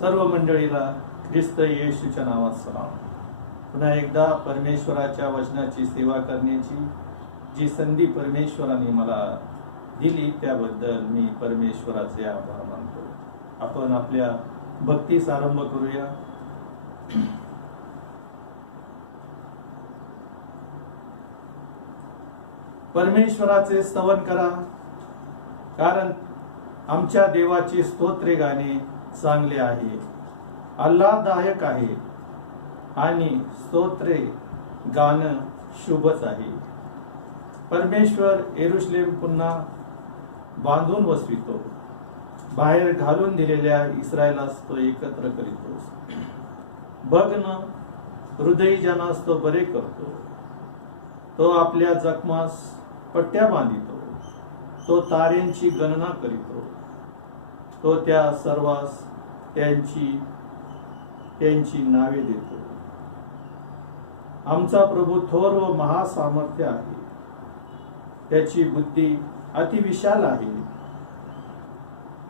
सर्व मंडळीला ख्रिस्त येशूच्या नावात सलाम। पुन्हा एकदा परमेश्वराच्या वचनाची सेवा करण्याची जी संधी परमेश्वराने मला दिली त्याबद्दल मी परमेश्वराचे आभार मानतो। आपण आपल्या भक्तीस आरंभ करूया। परमेश्वराचे स्तवन करा, कारण आमच्या देवाचे स्तोत्रे गाणे चांगले आहे, आल्हाददायक आहे आणि स्तोत्रे गाणं शुभच आहे। परमेश्वर यरूशलेम पुन्हा बांधून वसवितो, बाहेर घालून दिलेल्या इस्रायलास तो एकत्र करीतो। बघ न, हृदयी जनास तो बरे करतो, तो आपल्या जखमास पट्ट्या बांधितो, तो ताऱ्यांची गणना करीतो, तो त्या सर्वांस त्यांची नावे देतो। आमचा प्रभू थोर व महासामर्थ्य आहे, त्याची बुद्धी अतिविशाल आहे।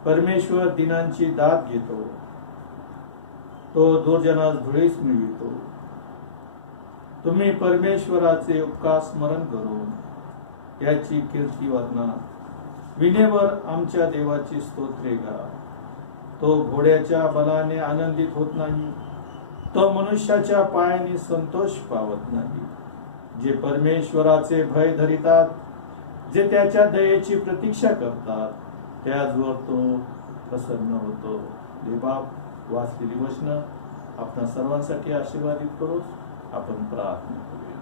परमेश्वर दिनांची दाद घेतो, तो दुर्जनास धुळीस मिळवितो। तुम्ही परमेश्वराचे उपकार स्मरण करून याची कीर्ती वर्णा, विनेवर आमच्या देवाची स्तोत्रे गा। तो घोड्याच्या बलाने आनंदित होत नाही, तो मनुष्याच्या पायाने संतोष पावत नाही। जे परमेश्वराचे भय धरितात, जे त्याच्या दयेची प्रतीक्षा करतात, त्याचवर तो प्रसन्न होतो। देवबाप वाचलेली वचनं आपणा सर्वांसाठी आशीर्वादित करू। आपण प्रार्थना करूया।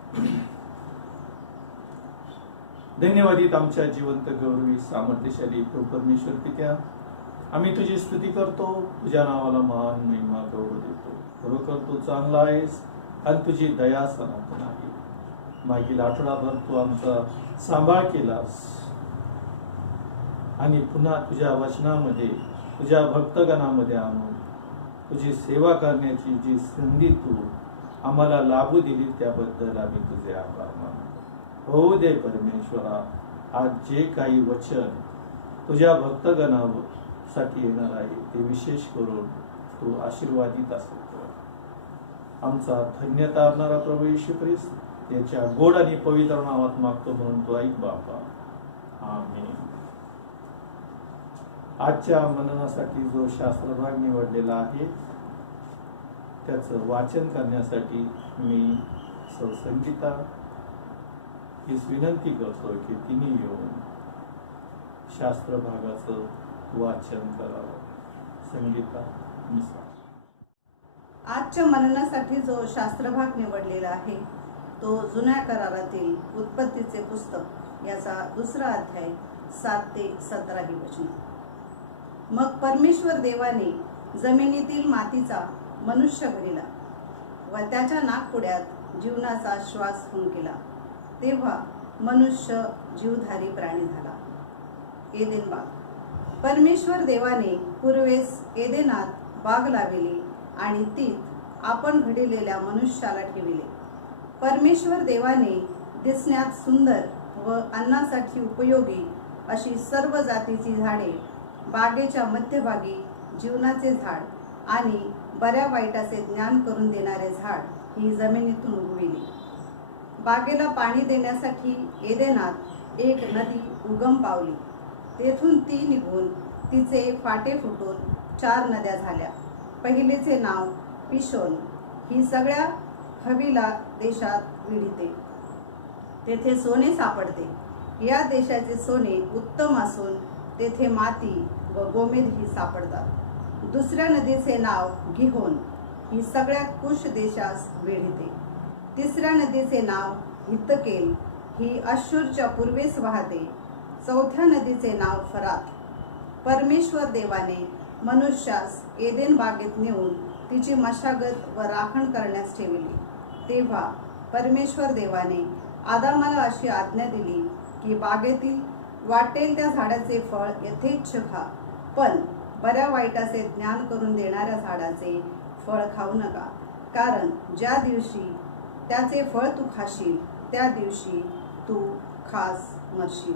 धन्यवादित आमच्या जिवंत गौरवी सामर्थ्यशाली परमेश्वर पित्या, आम्ही तुझी स्तुती करतो, तुझ्या नावाला मान महिमा गौरव देतो। खरोखर तू चांगला आहेस आणि तुझी दया सनातन आहे। मागील आठवडाभर तू आमचा सांभाळ केलास आणि पुन्हा तुझ्या वचनामध्ये तुझ्या भक्तगणामध्ये आणून तुझी सेवा करण्याची जी संधी तू आम्हाला लाभू दिली त्याबद्दल आम्ही तुझे आभार मानतो। हो दे परमेश्वरा, आज जे काही वचन तुझ्या भक्तगणासाठी येणार आहे ते विशेष करून तू आशीर्वादित असेल कर। आमचा धन्यता असणारा प्रभू येशू ख्रिस्त याच्या गोड आणि पवित्र नावात मागतो म्हणून तू ऐक बापा, आमेन। आजच्या मननासाठी जो शास्त्रभाग निवडलेला आहे त्याचं वाचन करण्यासाठी मी सौ संगीता हीच विनंती करतो की तिने येऊन शास्त्र भागाचं वाचन करावं। संगीता मिसा। आजच्या मननासाठी जो शास्त्रभाग निवडलेला आहे तो जुन्या करारातील उत्पत्तीचे पुस्तक याचा 2रा अध्याय 7 ते 17 ही वचने। मग परमेश्वर देवाने जमिनीतील मातीचा मनुष्य घडिला व त्याच्या नाकपुड्यात जीवनाचा श्वास फुंकिला, तेव्हा मनुष्य जीवधारी प्राणी झाला। एदेन बाग। परमेश्वर देवाने पूर्वेस एदेनात बाग लाविली आणि तीत आपण घडिलेल्या मनुष्याला ठेविले। परमेश्वर देवाने दिसण्यात सुंदर व अन्नासाठी उपयोगी अशी सर्व जातीची झाडे, बागेच्या मध्यभागी जीवनाचे झाड आणि बऱ्या वाईटाचे ज्ञान करून देणारे झाड ही जमिनीतून उगविली। बागेला पाणी देण्यासाठी एदेनात एक नदी उगम पावली, तेथून ती निघून तिचे फाटे फुटून 4 नद्या झाल्या। पहिलेचे नाव पिशोन, ही सगळ्या हवीला देशात विढते, तेथे सोने सापडते। या देशाचे सोने उत्तम असून तेथे माती व गोमेद ही सापडतात। दुसऱ्या नदीचे नाव गिहोन, ही सगळ्या कुश देशास वेढते। तिसऱ्या नदीचे नाव हित्तकेल, ही अश्शूरच्या पूर्वेस वाहते। चौथ्या नदीचे नाव फरात। परमेश्वर देवाने मनुष्यास एदेन बागेत नेऊन तिची मशागत व राखण करण्यास ठेविली। तेव्हा परमेश्वर देवाने आदामाला अशी आज्ञा दिली की बागेतील वाटेल त्या झाडाचे फळ यथेच्छ खा, पण बऱ्या वाईटाचे ज्ञान करून देणाऱ्या झाडाचे फळ खाऊ नका, कारण ज्या दिवशी त्याचे फळ तू खाशील त्या दिवशी तू खास मरशील।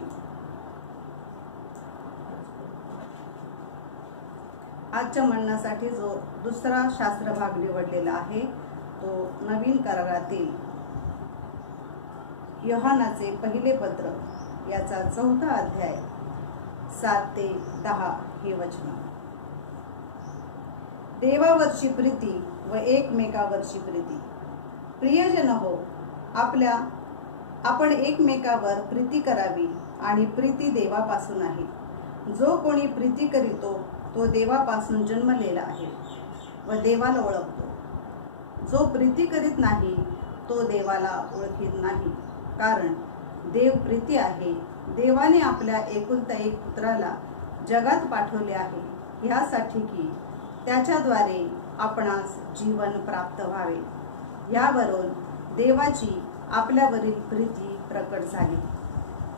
आजच्या म्हणण्यासाठी जो दुसरा शास्त्रभाग निवडलेला आहे तो नवीन करारातील योहानाचे पहिले पत्र याचा 4था अध्याय 7 ते 10 हे वचन. देवावरची प्रीती व एकमेकावरची प्रीती. प्रियजन हो, आपण एकमेकावर प्रीती करावी आणि प्रीती देवापासून आहे. जो कोणी प्रीती करीतो तो देवापासून जन्मलेला आहे व देवाला ओळखतो. जो प्रीती करीत नाही तो देवाला ओळखीत नाही, कारण देव प्रीती आहे. देवाने आपल्या एकुलता एक पुत्राला जगात पाठवले आहे ह्यासाठी की त्याच्याद्वारे आपणास जीवन प्राप्त व्हावे. यावरून देवाची आपल्यावरील प्रीती प्रकट झाली.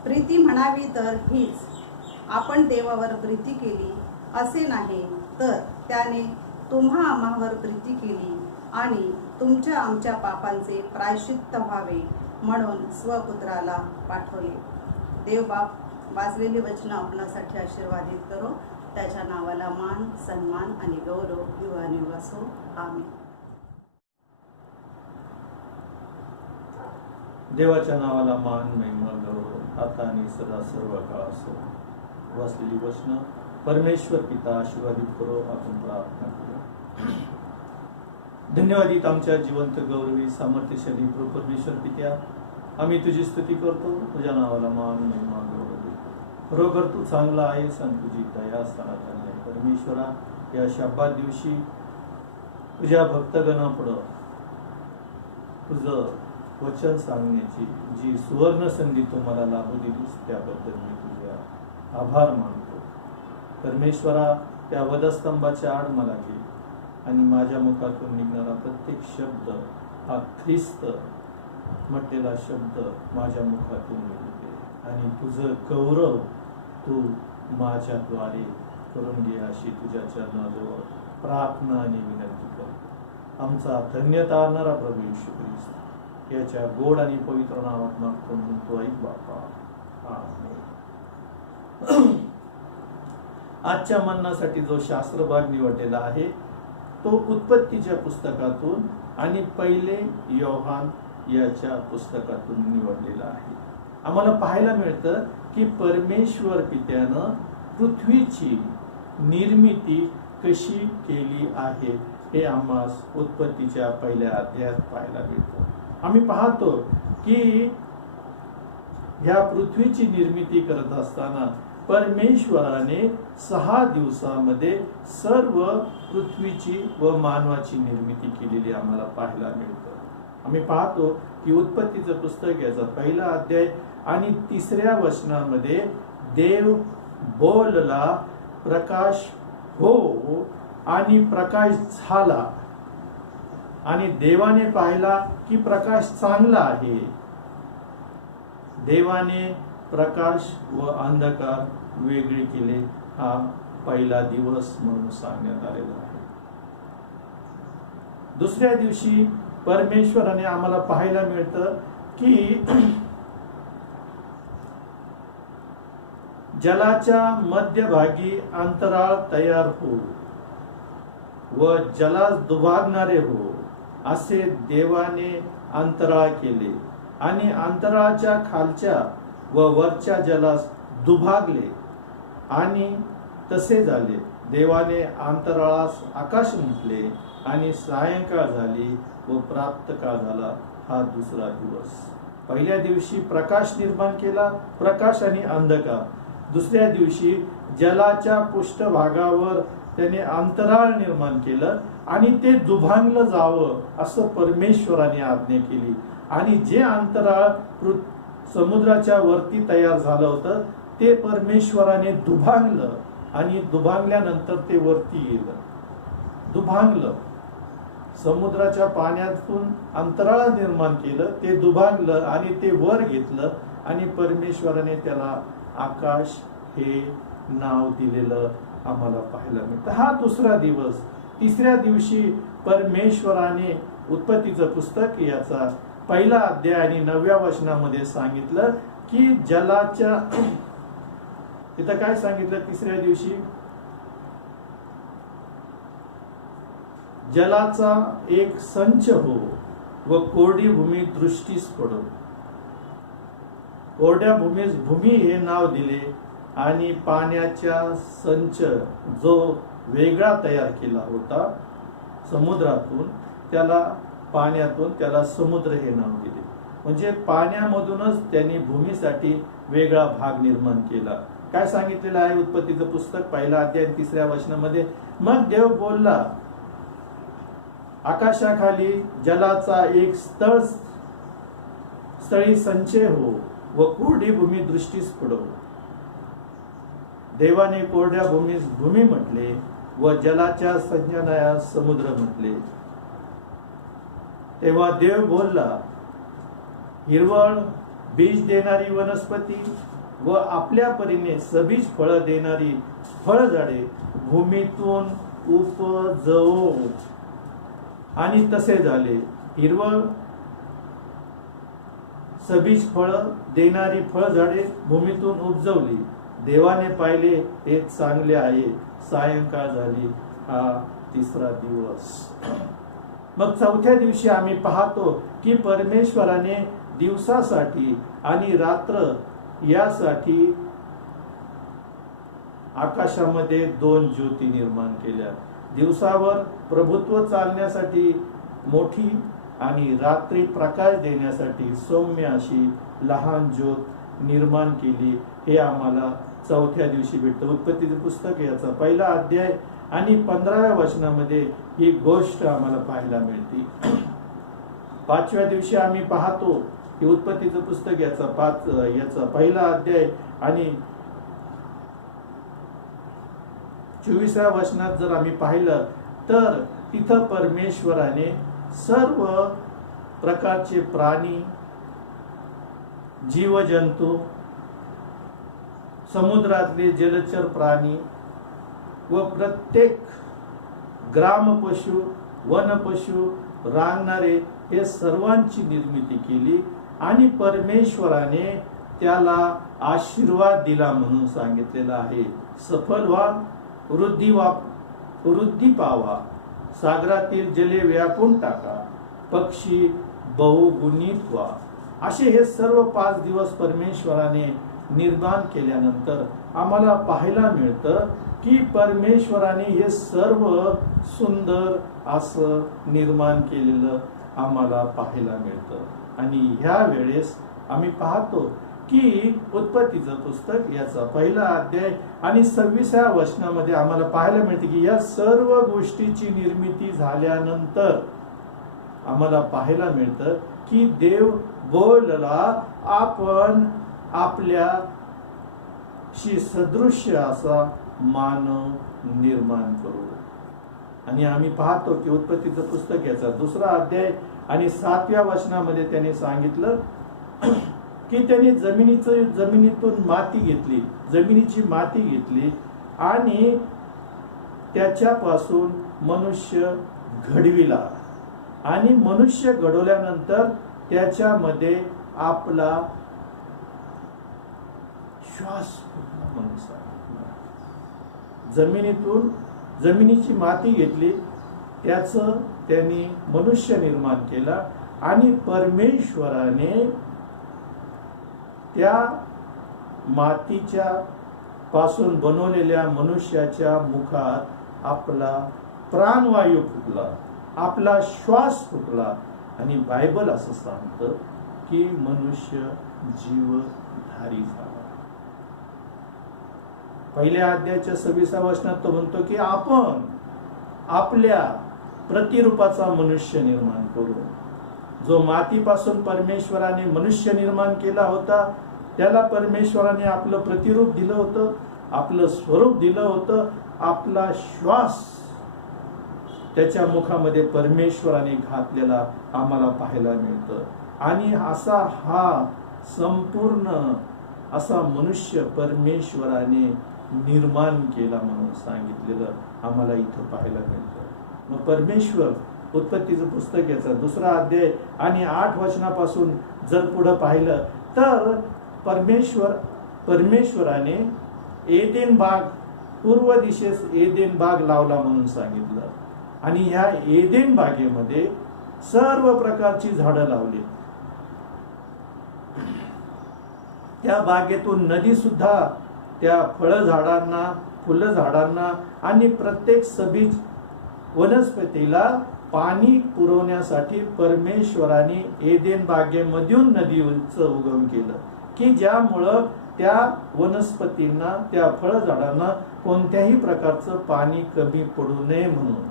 प्रीती म्हणावी तर हीच, आपण देवावर प्रीती केली असे नाही, तर त्याने तुम्हा आम्हावर प्रीती केली आणि तुमच्या आमच्या पापांचे प्रायश्चित्त व्हावे म्हणून स्वपुत्राला पाठवले. देव बाप वाचलेली वचनं आपणासाठी आशीर्वादित करो. त्याच्या नावाला मान, सन्मान आणि गौरव युवानिव असो. आमीन. देवाच्या नावाला मान, महिमा, गौरव आता आणि सदा सर्व काळ असो. वाचलेली वचनं परमेश्वर पिता आशीर्वादित करो. आपण प्रार्थना करू. धन्यवादित आमच्या जिवंत गौरवी सामर्थ्यशाली परमेश्वर पित्या, आम्ही तुझी स्तुती करतो. तुझ्या नावाला मान, महिमा, गौरव देतो. खरोखर तू चांगला आहेस आणि तुझी दया सनातन आहे. परमेश्वरा, या शब्दात दिवशी तुझ्या भक्तगणापुढं तुझं वचन सांगण्याची जी सुवर्ण संधी तू मला लाभू दिलीस त्याबद्दल मी तुझ्या आभार मानतो. परमेश्वरा, त्या वधस्तंभाच्या आड मला घे आणि माझ्या मुखातून निघणारा प्रत्येक शब्द हा ख्रिस्त म्हटलेला शब्द माझ्या मुखातून निघते आणि तुझं गौरव तू माझ्याद्वारे करून घे अशी तुझ्या चरणाजवळ प्रार्थना आणि विनंती कर. आमचा धन्य तारणारा प्रभू येशू ख्रिस्त याच्या गोड आणि पवित्र नावात मागतो म्हणतो, ऐक बापा. आमेन. आजच्या म्हणण्यासाठी जो शास्त्रभाग निवडलेला आहे तो उत्पत्तीच्या पुस्तकातून आणि पहिले योहान याच्या पुस्तकातून निवडलेला आहे. आम्हाला पाहायला मिळतं की परमेश्वर पित्यानं पृथ्वीची निर्मिती कशी केली आहे हे आम्हास उत्पत्तीच्या पहिल्या अध्यायात पाहायला मिळतं. आम्ही पाहतो की ह्या पृथ्वीची निर्मिती करत असताना परमेश्वराने 6 दिवसामध्ये सर्व पृथ्वीची व मानवाची निर्मिती केलेली आम्हाला पाहायला मिळतं. आम्ही पाहतो की उत्पत्तीचं पुस्तक याचा पहिला अध्याय आणि 3ऱ्या वचनामध्ये देव बोलला, प्रकाश हो, आणि प्रकाश झाला. आणि देवाने पाहिला की प्रकाश चांगला आहे. देवाने प्रकाश व अंधकार वेगळे केले. हा पहिला दिवस म्हणून सांगण्यात आलेला आहे. दुसऱ्या दिवशी परमेश्वराने आम्हाला पाहायला मिळतं की जलाच्या मध्यभागी अंतराळ तयार हो व जलास दुभागणारे हो असे देवाने अंतराळ केले आणि अंतराळाच्या खालच्या व वरच्या जलास दुभागले आणि तसे झाले. देवाने अंतराळास आकाश म्हटले आणि सायंकाळ झाली व प्राप्त काळ झाला. हा दुसरा दिवस. पहिल्या दिवशी प्रकाश निर्माण केला, प्रकाश आणि अंधकार. दुसऱ्या दिवशी जलाच्या पृष्ठभागावर त्याने अंतराळ निर्माण केलं आणि ते दुभांगलं जावं असं परमेश्वराने आज्ञा केली. आणि जे अंतराळ समुद्राच्या वरती तयार झालं होतं ते परमेश्वराने दुभांगलं आणि दुभांगल्यानंतर ते वरती गेलं. दुभांगलं, समुद्राच्या पाण्यातून अंतराळ निर्माण केलं, ते दुभांगलं आणि ते वर घेतलं आणि परमेश्वराने त्याला आकाश हे नाव दिलेलं आम्हाला पाहायला मिळतं. हा दुसरा दिवस. तिसऱ्या दिवशी परमेश्वराने उत्पत्तीचं पुस्तक याचा पहिला अध्याय आणि 9व्या वचनामध्ये सांगितलं की जलाच्या, इथं काय सांगितलं तिसऱ्या दिवशी? जलाचा एक संच हो व कोरडी भूमी दृष्टीस पडो. कोरड्या भूमीस भूमी हे नाव दिले आणि पाण्याच्या संच जो वेगळा तयार केला होता समुद्रातून पाण्यातून त्याला समुद्र हे नाव दिले. म्हणजे पाण्यामधूनच त्यांनी भूमीसाठी वेगळा भाग निर्माण केला. काय सांगितलेलं आहे उत्पत्तीचं पुस्तक 1 अध्याय 3 वचनामध्ये, मग देव बोलला, आकाशाखाली जलाचा एक स्थळी संचय हो व कोरडी भूमी दृष्टीस पडो. देवाने कोरड्या भूमीस भूमी म्हटले व जलाच्या संचयास समुद्र म्हटले. तेव्हा देव बोलला, हिरवळ बीज देणारी वनस्पती व आपल्या परीने सबीज फळ देणारी फळझाडे भूमीतून उपजवो. आणि तसे झाले. हिरवळ सबीज फळ देणारी फळझाडे भूमीतून उपजवली. देवाने पाहिले हे चांगले आहे. सायंकाळ झाली. हा 3रा दिवस. मग 4थ्या दिवशी आम्ही पाहतो की परमेश्वराने दिवसासाठी आणि रात्र यासाठी आकाशामध्ये 2 ज्योती निर्माण केल्या. दिवसावर प्रभुत्व चालण्यासाठी मोठी आणि रात्री प्रकाश देण्यासाठी सौम्य अशी लहान ज्योत निर्माण केली. हे आम्हाला 4थ्या दिवशी भेटतं. उत्पत्तीचे पुस्तक याचा 1 अध्याय आणि 15व्या वचनामध्ये ही गोष्ट आम्हाला पाहायला मिळते. 5व्या दिवशी आम्ही पाहतो की उत्पत्तीचं पुस्तक याचा 1 अध्याय आणि 24व्या वचनात जर आम्ही पाहिलं तर तिथं परमेश्वराने सर्व प्रकारचे प्राणी, जीवजंतू, समुद्रातले जलचर प्राणी व प्रत्येक ग्रामपशु, वनपशु, रांगणारे हे सर्वांची निर्मिती केली आणि परमेश्वराने त्याला आशीर्वाद दिला म्हणून सांगितलेलं आहे. सफल व्हा, वृद्धी पावा, सागरातील जले व्यापून टाका, पक्षी बहुगुणित व्हा. असे हे सर्व 5 दिवस परमेश्वराने निर्माण केल्यानंतर आम्हाला पाहायला मिळतं की परमेश्वराने हे सर्व सुंदर असं निर्माण केलेलं आम्हाला पाहायला मिळतं. आणि ह्या वेळेस आम्ही पाहतो की उत्पत्तीचं पुस्तक याचा 1 अध्याय आणि 26व्या वचनामध्ये आम्हाला पाहायला मिळते की या सर्व गोष्टीची निर्मिती झाल्यानंतर आम्हाला पाहायला मिळतं की देव बोलला, आपण आपल्याशी सदृश्य असा मानव निर्माण करू. आणि आम्ही पाहतो की उत्पत्तीचं पुस्तक याचा 2 अध्याय आणि 7व्या वचनामध्ये त्याने सांगितलं की त्याने जमिनीतून माती घेतली, जमिनीची माती घेतली आणि त्याच्यापासून मनुष्य घडविला. आणि मनुष्य घडवल्यानंतर त्याच्यामध्ये आपला श्वास म्हणून सांगितलं. जमिनीची माती घेतली, त्याचं त्यांनी मनुष्य निर्माण केला आणि परमेश्वराने त्या मातीच्या पासून बनवलेल्या मनुष्याच्या मुखात आपला प्राणवायू फुटला, आपला श्वास फुटला आणि बायबल असं सांगतं की मनुष्य जीवधारी झाला. 1 अध्यायाच्या 26व्या वचनात तो म्हणतो की आपण आपल्या प्रतिरूपाचा मनुष्य निर्माण करू. जो मातीपासून परमेश्वराने मनुष्य निर्माण केला होता त्याला परमेश्वराने आपलं प्रतिरूप दिलं होतं, आपलं स्वरूप दिलं होतं, आपला श्वास त्याच्या मुखामध्ये परमेश्वराने घातलेला आम्हाला पाहायला मिळतं. आणि हा संपूर्ण असा मनुष्य परमेश्वराने निर्माण केला म्हणून सांगितलेलं आम्हाला इथं पाहायला मिळतं. मग परमेश्वर उत्पत्तीचं पुस्तक याचा 2 अध्याय आणि 8 वचनापासून जर पुढे पाहिलं तर परमेश्वराने एदेन बाग, पूर्व दिशेस एदेन बाग लावला म्हणून सांगितलं. आणि ह्या एदेन बागेमध्ये सर्व प्रकारची झाडं लावली. त्या बागेतून नदी सुद्धा त्या फळझाडांना, फुलझाडांना आणि प्रत्येक सबीज वनस्पतीला पाणी पुरवण्यासाठी परमेश्वराने एदेन बागेमधून नदीचं उगम केलं, की ज्यामुळं त्या वनस्पतींना, त्या फळझाडांना कोणत्याही प्रकारचं पाणी कमी पडू नये म्हणून.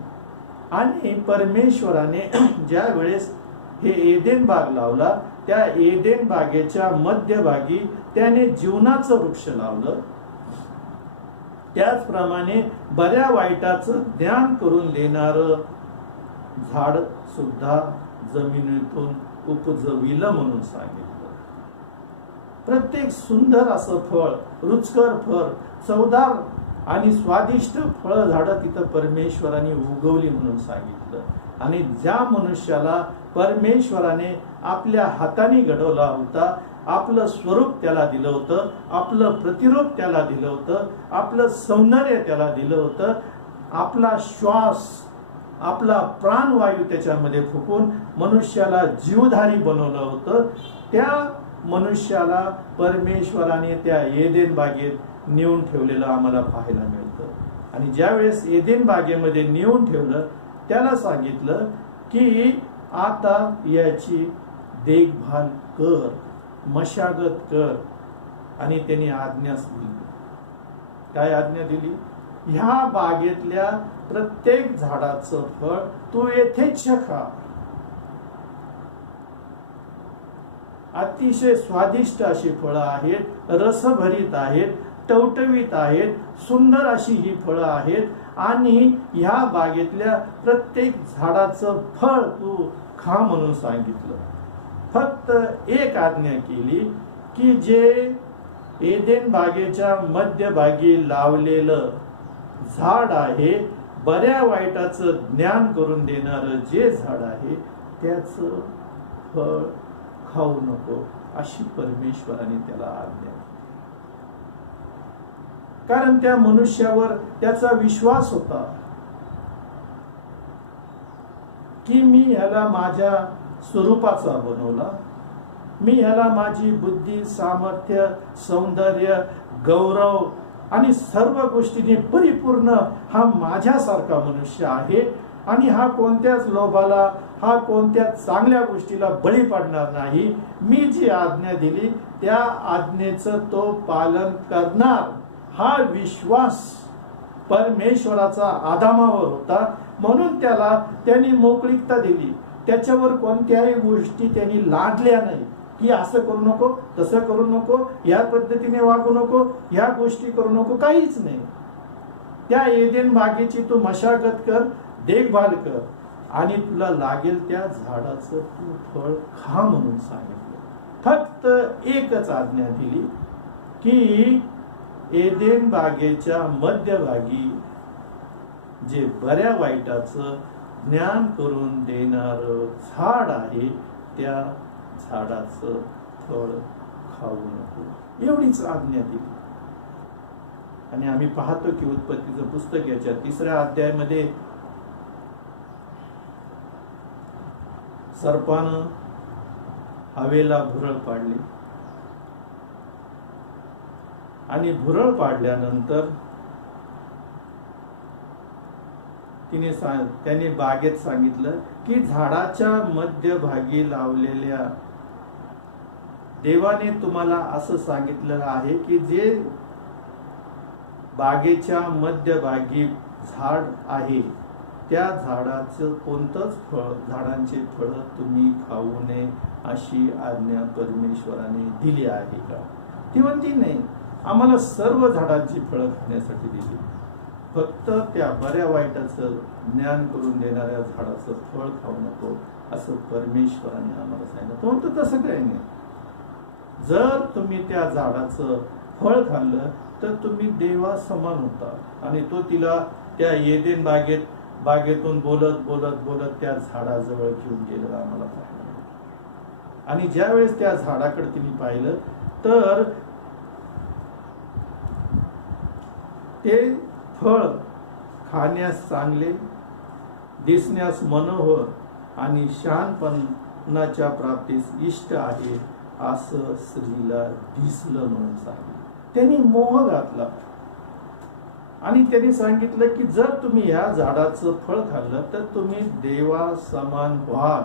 आणि परमेश्वराने ज्या वेळेस हे एदेन बाग लावला, त्या एदेन बागेच्या मध्यभागी त्याने जीवनाचं वृक्ष लावलं. त्याचप्रमाणे बऱ्या वाईटाचं ज्ञान करून देणारं झाड सुद्धा जमिनीतून उपजविलं म्हणून सांगितलं. प्रत्येक सुंदर असं फळ, रुचकर फळ, चवदार आणि स्वादिष्ट फळ झाडं तिथं परमेश्वराने उगवली म्हणून सांगितलं. आणि ज्या मनुष्याला परमेश्वराने आपल्या हाताने घडवला होता, आपलं स्वरूप त्याला दिलं होतं, आपलं प्रतिरूप त्याला दिलं होतं, आपलं सौंदर्य त्याला दिलं होतं, आपला श्वास, आपला प्राणवायू त्याच्यामध्ये फुकून मनुष्याला जीवधारी बनवलं होतं, त्या मनुष्याला परमेश्वराने त्या एदेन बागेत नेऊन ठेवलेलं आम्हाला पाहायला मिळतं. आणि ज्या वेळेस एदेन बागेमध्ये नेऊन ठेवलं, त्याला सांगितलं की आता याची देखभाल कर, मशागत कर. आणि त्यांनी आज्ञा दिली. काय आज्ञा दिली? ह्या बागेतल्या प्रत्येक झाडाचं फळ तू यथेच्छ खा. अतिशय स्वादिष्ट अशी फळं आहेत, रसभरीत आहेत, टवटवीत आहेत, सुंदर अशी ही फळं आहेत. आणि ह्या बागेतल्या प्रत्येक झाडाचं फळ तू खा म्हणून सांगितलं. फक्त एक आज्ञा केली की जे एदेन बागेच्या मध्यभागी लावलेलं झाड आहे, बऱ्या वाईटाचं ज्ञान करून देणारं जे झाड आहे, त्याचं फळ खाऊ नको, अशी परमेश्वराने त्याला आज्ञा. कारण त्या मनुष्यावर त्याचा विश्वास होता की मी ह्याला माझ्या स्वरूपाचा बनवला, मी ह्याला माझी बुद्धी, सामर्थ्य, सौंदर्य, गौरव आणि सर्व गोष्टीने परिपूर्ण हा माझ्यासारखा मनुष्य आहे. आणि हा कोणत्याच लोभाला, हा कोणत्या चांगल्या गोष्टीला बळी पडणार नाही. मी जी आज्ञा दिली त्या आज्ञेचं तो पालन करणार, हा विश्वास परमेश्वराचा आदामावर होता. म्हणून त्याला त्यांनी मोकळीकता दिली. त्याच्यावर कोणत्याही गोष्टी त्यांनी लादल्या नाही की असं करू नको, तसं करू नको, या पद्धतीने वागू नको, या गोष्टी करू नको, काहीच नाही. त्या एदेन बागेची तू मशागत कर, देखभाल कर आणि तुला लागेल त्या झाडाचं तू फळ खा म्हणून सांगितलं. फक्त एकच आज्ञा दिली की एदेन बागेच्या मध्यभागी जे बऱ्या वाईटाचं ज्ञान करून देणार झाड आहे, त्या झाडाचं फळ खाऊ नको, एवढीच आज्ञा दिली. आणि आम्ही पाहतो की उत्पत्तीचं पुस्तक याच्या 3ऱ्या अध्यायामध्ये सर्पानं हवेला भुरळ पाडली आणि पाडल्यानंतर त्याने बागेत सांगितलं की झाडाच्या मध्यभागी लावलेल्या देवाने तुम्हाला असं सांगितलेलं आहे की जे बागेच्या मध्यभागी झाड आहे त्या झाडाचं कोणतंच फळ, झाडांचे फळ तुम्ही खाऊ नये अशी आज्ञा परमेश्वराने दिली आहे का? ती म्हणती नाही, आम्हाला सर्व झाडांची फळं खाण्यासाठी दिली, फक्त त्या बऱ्या वाईटाचं ज्ञान करून देणाऱ्या झाडाचं फळ खाऊ नको असं परमेश्वराने आम्हाला सांगितलं. तो म्हणतो तसं काही नाही. जर तुम्ही त्या झाडाचं फळ खाल्लं तर तुम्ही देवा समान होता. आणि तो तिला त्या एदेन बागेतून बोलत बोलत बोलत त्या झाडाजवळ घेऊन गेलं आम्हाला पाहिलं. आणि ज्या वेळेस त्या झाडाकडे तिने पाहिलं तर ते फळ खाण्यास चांगले, दिसण्यास मनोहर आणि शहाणपणाच्या प्राप्तीस इष्ट आहे असं स्त्रीला दिसलं म्हणून सांगितलं. त्यांनी मोह घातला आणि त्यांनी सांगितलं की जर तुम्ही या झाडाचं फळ खाल्लं तर तुम्ही देवा समान व्हाल.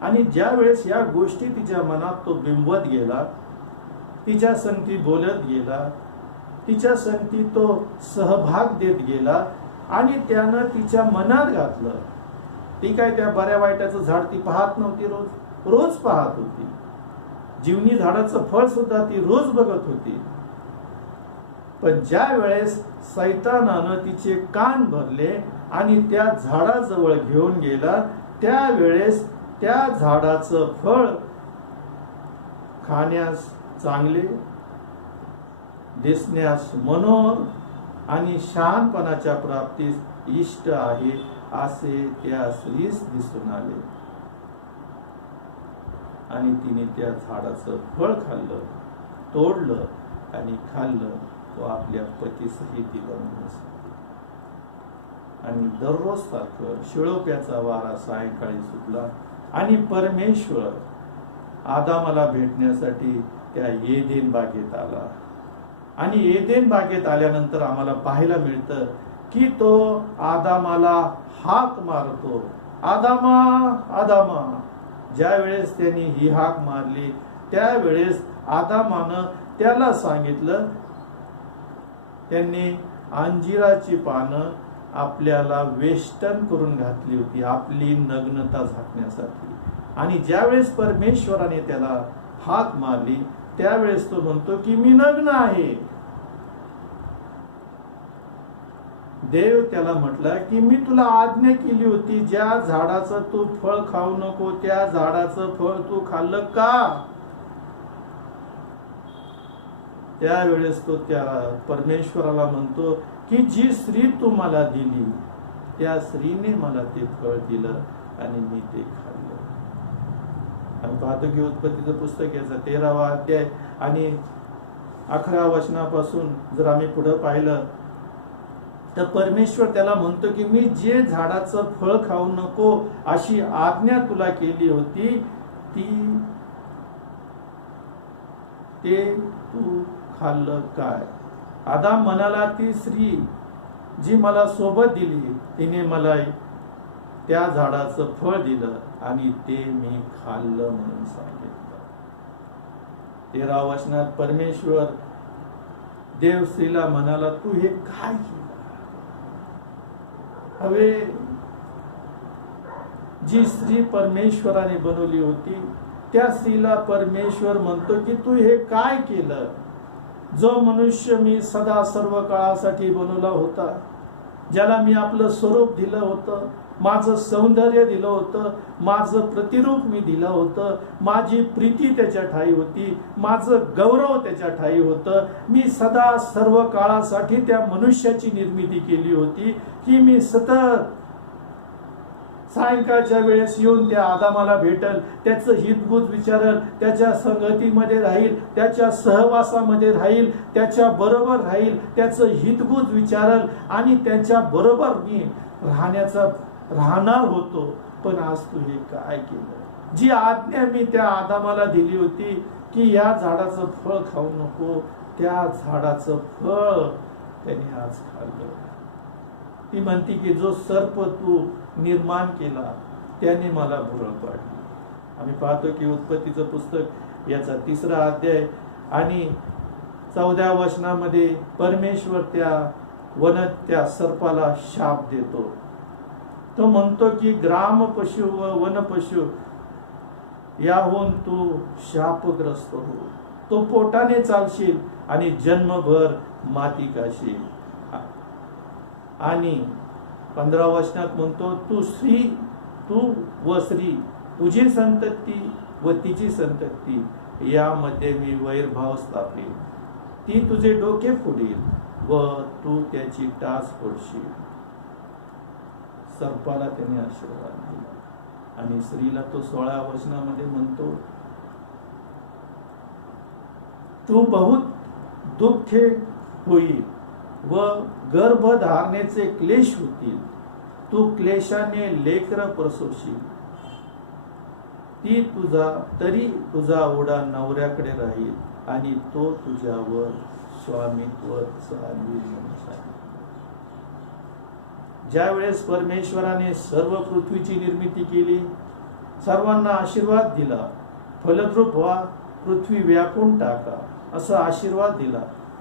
आणि ज्या वेळेस या गोष्टी तिच्या मनात तो बिंबवत गेला, तिच्या संगती बोलत गेला, तिच्या संगती तो सहभाग देत गेला आणि त्यानं तिच्या मनात घातलं. ती काय त्या बऱ्या वाईटाचं झाड ती पाहत नव्हती, रोज पाहत होती. जीवनी झाडाचं फळ सुद्धा ती रोज बघत होती. पण ज्या वेळेस सैतानानं तिचे कान भरले आणि त्या झाडाजवळ घेऊन गेला, त्यावेळेस त्या झाडाचं फळ खाण्यास चांगले, दिसण्यास मनोहर आणि शहाणपणाच्या प्राप्तीस इष्ट आहे असे त्या स्त्रीस दिसून आले. आणि तिने त्या झाडाचं फळ खाल्लं, तोडलं आणि खाल्लं व आपल्या पतीसही दिलं म्हणून. आणि दररोज सारखं शिळोप्याचा वारा सायंकाळी सुटला आणि परमेश्वर आदामाला भेटण्यासाठी त्या एदेन बागेत आला. आणि एदेन बागेत आल्यानंतर आम्हाला पाहायला मिळतं की तो आदामाला हाक मारतो, आदामा आदामा. ज्या वेळेस त्यांनी ही हाक मारली त्यावेळेस आदामानं त्याला सांगितलं, त्यांनी अंजिराची पानं आपल्याला वेष्टन करून घातली होती आपली नग्नता झाकण्यासाठी. आणि ज्यावेळेस परमेश्वराने त्याला हाक मारली त्यावेळेस तो म्हणतो की मी नग्न आहे. देव त्याला म्हटला की मी तुला आज्ञा केली होती ज्या झाडाचं तू फळ खाऊ नको त्या झाडाचं फळ तू खाल्लं का? त्यावेळेस तो त्या परमेश्वराला म्हणतो की जी स्त्री तू मला दिली त्या स्त्रीने मला ते फळ दिलं आणि मी ते खाल्लं. आम्ही पाहतो की उत्पत्तीचं पुस्तक याचा 13वा अध्याय आणि 11 वचनापासून जर आम्ही पुढे पाहिलं तर परमेश्वर त्याला म्हणतो की मी जे झाडाचं फळ खाऊ नको अशी आज्ञा तुला केली होती ते तू खाल्लं काय? आदाम म्हणाला ती स्त्री जी मला सोबत दिली तिने मला त्या झाडाचं फळ दिलं आणि ते मी खाल्लं म्हणून सांगितलं. 13 वचनात परमेश्वर देव स्त्रीला म्हणाला तू हे काय केलं? हवे जी स्त्री परमेश्वराने बनवली होती त्या स्त्रीला परमेश्वर म्हणतो की तू हे काय केलं? जो मनुष्य मी सदा सर्व काळासाठी बनवला होता, ज्याला मी आपलं स्वरूप दिलं होतं, माझं सौंदर्य दिलं होतं, माझं प्रतिरूप मी दिलं होतं, माझी प्रीती त्याच्या ठाई होती, माझं गौरव त्याच्या ठाई होतं. मी सदा सर्व काळासाठी त्या मनुष्याची निर्मिती केली होती की मी सतत सायंकाळच्या वेळेस येऊन त्या आदामाला भेटल, त्याचं हितगुज विचारल, त्याच्या संगतीमध्ये राहील, त्याच्या सहवासामध्ये राहील, त्याच्या बरोबर राहील, त्याचं हितगुज विचारल आणि त्याच्या बरोबर मी राहणार होतो. पण आज तू हे काय केलं? जी आज्ञा मी त्या आदामाला दिली होती की या झाडाचं फळ खाऊ नको त्या झाडाचं फळ त्याने आज खाल्लं. ती म्हणती की जो सर्प तू निर्माण केला त्याने मला भुरळ पाडली. आम्ही पाहतो की उत्पत्तीचं पुस्तक याचा 3रा अध्याय आणि 14 वचनामध्ये परमेश्वर त्या सर्पाला शाप देतो. तो म्हणतो की ग्राम पशु व वन पशु याहून तू शापग्रस्त हो. तो पोटाने चालशील आणि जन्मभर माती खाशील. आणि 15 वचनात म्हणतो तू व स्त्री तुझी संतती व तिची संतती यामध्ये मी वैरभाव स्थापेन. ती तुझे डोके फोडील व तू त्याची टाच फोडशील. सर्पाला त्याने आशीर्वाद दिला आणि स्त्रीला तो 16 वचनामध्ये म्हणतो तू बहुत दुःखे होईल व गर्भधारणेचे क्लेश होतील तू क्लेशाने लेकर प्रसवशील, तरी तुझा ओढा नवऱ्याकडे राहील आणि तो तुझ्यावर स्वामित्व चालवेल म्हणून सांगितलं. ज्या वेळेस परमेश्वराने सर्व पृथ्वीची निर्मिती केली, सर्वांना आशीर्वाद दिला, फलद्रूप व्हा, पृथ्वी व्यापून टाका असा आशीर्वाद दिला.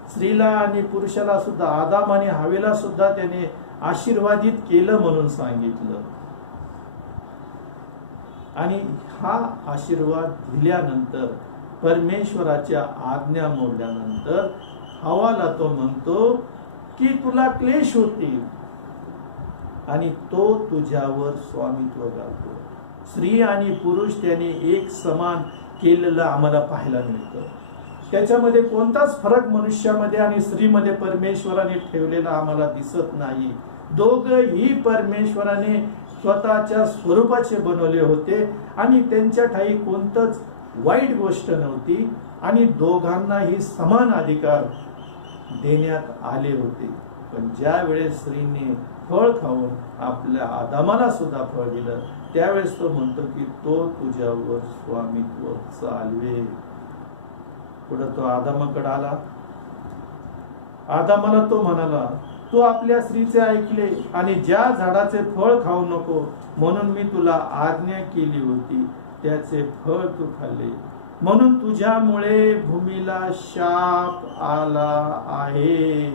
स्त्रीला आणि पुरुषाला सुद्धा, आदाम आणि हवेला सुद्धा त्याने आशीर्वादित केलं म्हणून सांगितलं. आणि हा आशीर्वाद दिल्यानंतर, परमेश्वराच्या आज्ञा मोडल्यानंतर हवाला तो म्हणतो की तुला क्लेश होतील आणि तो तुझ्यावर स्वामित्व गाजतो. स्त्री आणि पुरुष त्याने एक समान केलेलं आम्हाला पाहायला मिळतं. त्याच्यामध्ये कोणताच फरक मनुष्यामध्ये आणि स्त्रीमध्ये परमेश्वराने ठेवलेला आम्हाला दिसत नाही. दोघही परमेश्वराने स्वतःच्या स्वरूपाचे बनवले होते आणि त्यांच्या ठाई कोणतंच वाईट गोष्ट नव्हती आणि दोघांनाही समान अधिकार देण्यात आले होते. पण ज्या वेळेस स्त्रीने फळ खाऊन आपल्या आदामाला सुद्धा फळ दिलं, त्यावेळेस तो म्हणतो की तो तुझ्यावर स्वामित्व चालवे. पुढे तो आदामाकडे आला. आदामाला तो म्हणाला, तू आपल्या स्त्रीचे ऐकले आणि ज्या झाडाचे फळ खाऊ नको म्हणून मी तुला आज्ञा केली होती त्याचे फळ तू खाल्ले, म्हणून तुझ्यामुळे भूमीला शाप आला आहे.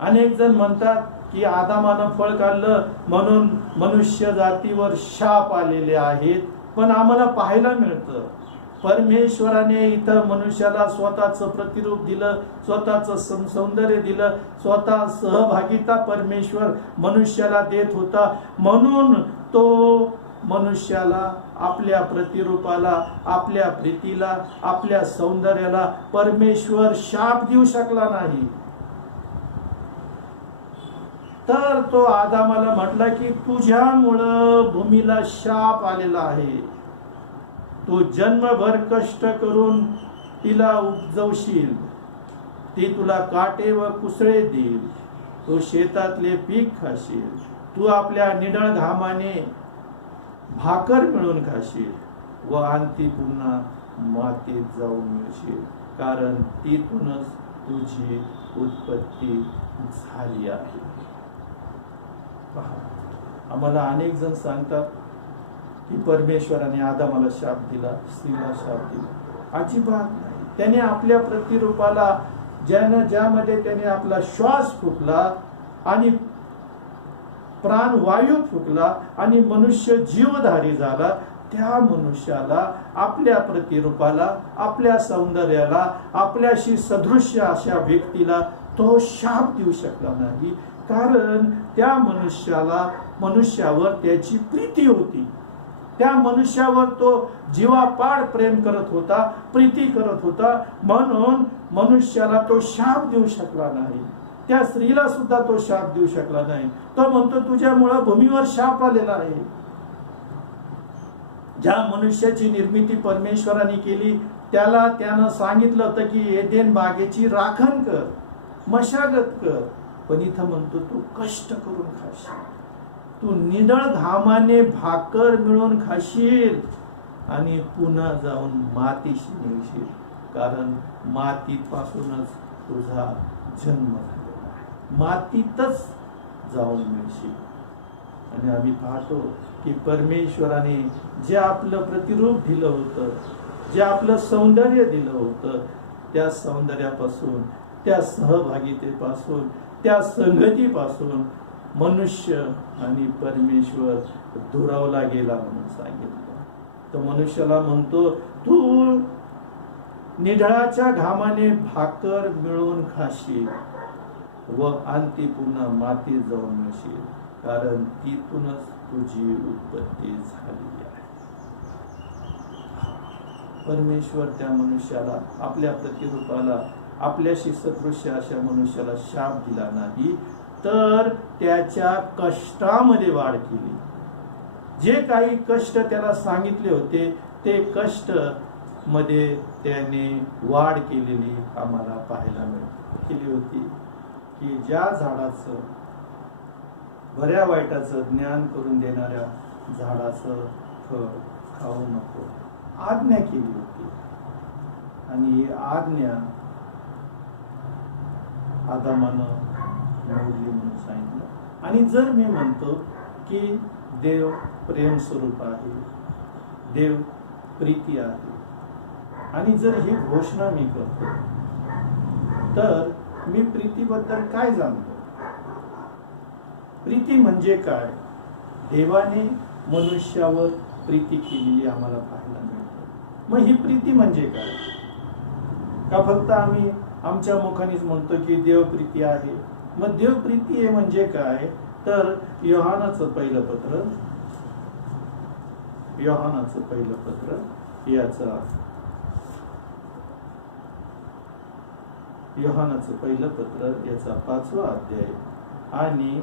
अनेक जण म्हणतात की आदामानं फळ खाल्लं म्हणून मनुष्य जातीवर शाप आलेले आहेत. पण आम्हाला पाहायला मिळतं परमेश्वराने इथं मनुष्याला स्वतःचं प्रतिरूप दिलं, स्वतःचं सौंदर्य दिलं, स्वतः सहभागिता परमेश्वर मनुष्याला देत होता. म्हणून तो मनुष्याला, आपल्या प्रतिरूपाला, आपल्या प्रीतीला, आपल्या सौंदर्याला परमेश्वर शाप देऊ शकला नाही. तर तो आदामाला म्हटला की तुझ्यामुळं भूमीला शाप आलेला आहे. तू जन्मभर कष्ट करून तिला उपजवशील, ती तुला काटे व कुसळे देईल. तू शेतातले पीक खाशील, तू आपल्या निडळ घामाने भाकर मिळून खाशील व आणती पुन्हा मातीत जाऊन मिळशील, कारण तिथूनच तुझी उत्पत्ती झाली आहे. आम्हाला अनेक जण सांगतात की परमेश्वराने आदामाला शाप दिला, स्त्रीला शाप दिला. अजिबात नाही. त्याने आपल्या प्रतिरूपाला, ज्यामध्ये त्याने आपला श्वास फुकला आणि प्राणवायू फुकला आणि मनुष्य जीवधारी झाला, त्या मनुष्याला, आपल्या प्रतिरूपाला, आपल्या सौंदर्याला, आपल्याशी सदृश्य अशा व्यक्तीला तो शाप देऊ शकला नाही. कारण त्या मनुष्यावर त्याची प्रीती होती. त्या मनुष्यावर तो जीवापाड प्रेम करत होता, प्रीती करत होता. म्हणून मनुष्याला तो शाप देऊ शकला नाही. त्या स्त्रीला सुद्धा तो शाप देऊ शकला नाही. तो म्हणतो तुझ्यामुळं भूमीवर शाप आलेला आहे. ज्या मनुष्याची निर्मिती परमेश्वराने केली त्यानं सांगितलं होतं की एदेन बागेची राखण कर, मशागत कर. पण इथं म्हणतो तू कष्ट करून खाशील, तू निडळ घामाने भाकर मिळून खाशील आणि पुन्हा जाऊन मातीशी मिळशील, कारण मातीपासूनच तुझा जन्म झालेला आहे, मातीतच जाऊन मिळशील. आणि आम्ही पाहतो की परमेश्वराने जे आपलं प्रतिरूप दिलं होतं, जे आपलं सौंदर्य दिलं होतं, त्या सौंदर्यापासून, त्या सहभागितेपासून, त्या संगतीपासून मनुष्य आणि परमेश्वर दुरावला गेला म्हणून सांगितलं. तो मनुष्याला म्हणतो तू निढळाच्या घामाने भाकर मिळून खाशील व अंती पुन्हा मातीत जाऊन मिळशील, कारण तिथूनच तुझी उत्पत्ती झाली आहे. परमेश्वर त्या मनुष्याला, आपल्या प्रतिरूपाला, आपल्याशी सदृश्य अशा मनुष्याला शाप दिला नाही, तर त्याच्या कष्टामध्ये वाढ केली. जे काही कष्ट त्याला सांगितले होते ते कष्ट मध्ये त्याने वाढ केलेली आम्हाला पाहायला केली होती. की ज्या झाडाचं बऱ्या वाईटाचं ज्ञान करून देणाऱ्या झाडाचं फळ खाऊ नको आज्ञा केली होती. आणि ही आज्ञा आदामानं मोडली म्हणून सांगितलं. आणि जर मी म्हणतो की देव प्रेम स्वरूप आहे, देव प्रीती आहे, आणि जर ही घोषणा मी करतो तर मी प्रीतीबद्दल काय जाणतो? प्रीती म्हणजे काय? देवाने मनुष्यावर प्रीती केलेली आम्हाला पाहायला मिळते. मग ही प्रीती म्हणजे काय? का फक्त आम्ही आमच्या मुखानेच म्हणतो की देव प्रीती आहे? मग देव प्रीती आहे म्हणजे काय? तर योहानाचं पहिलं पत्र याचा योहानाचं पहिलं पत्र याचा 5वा अध्याय आणि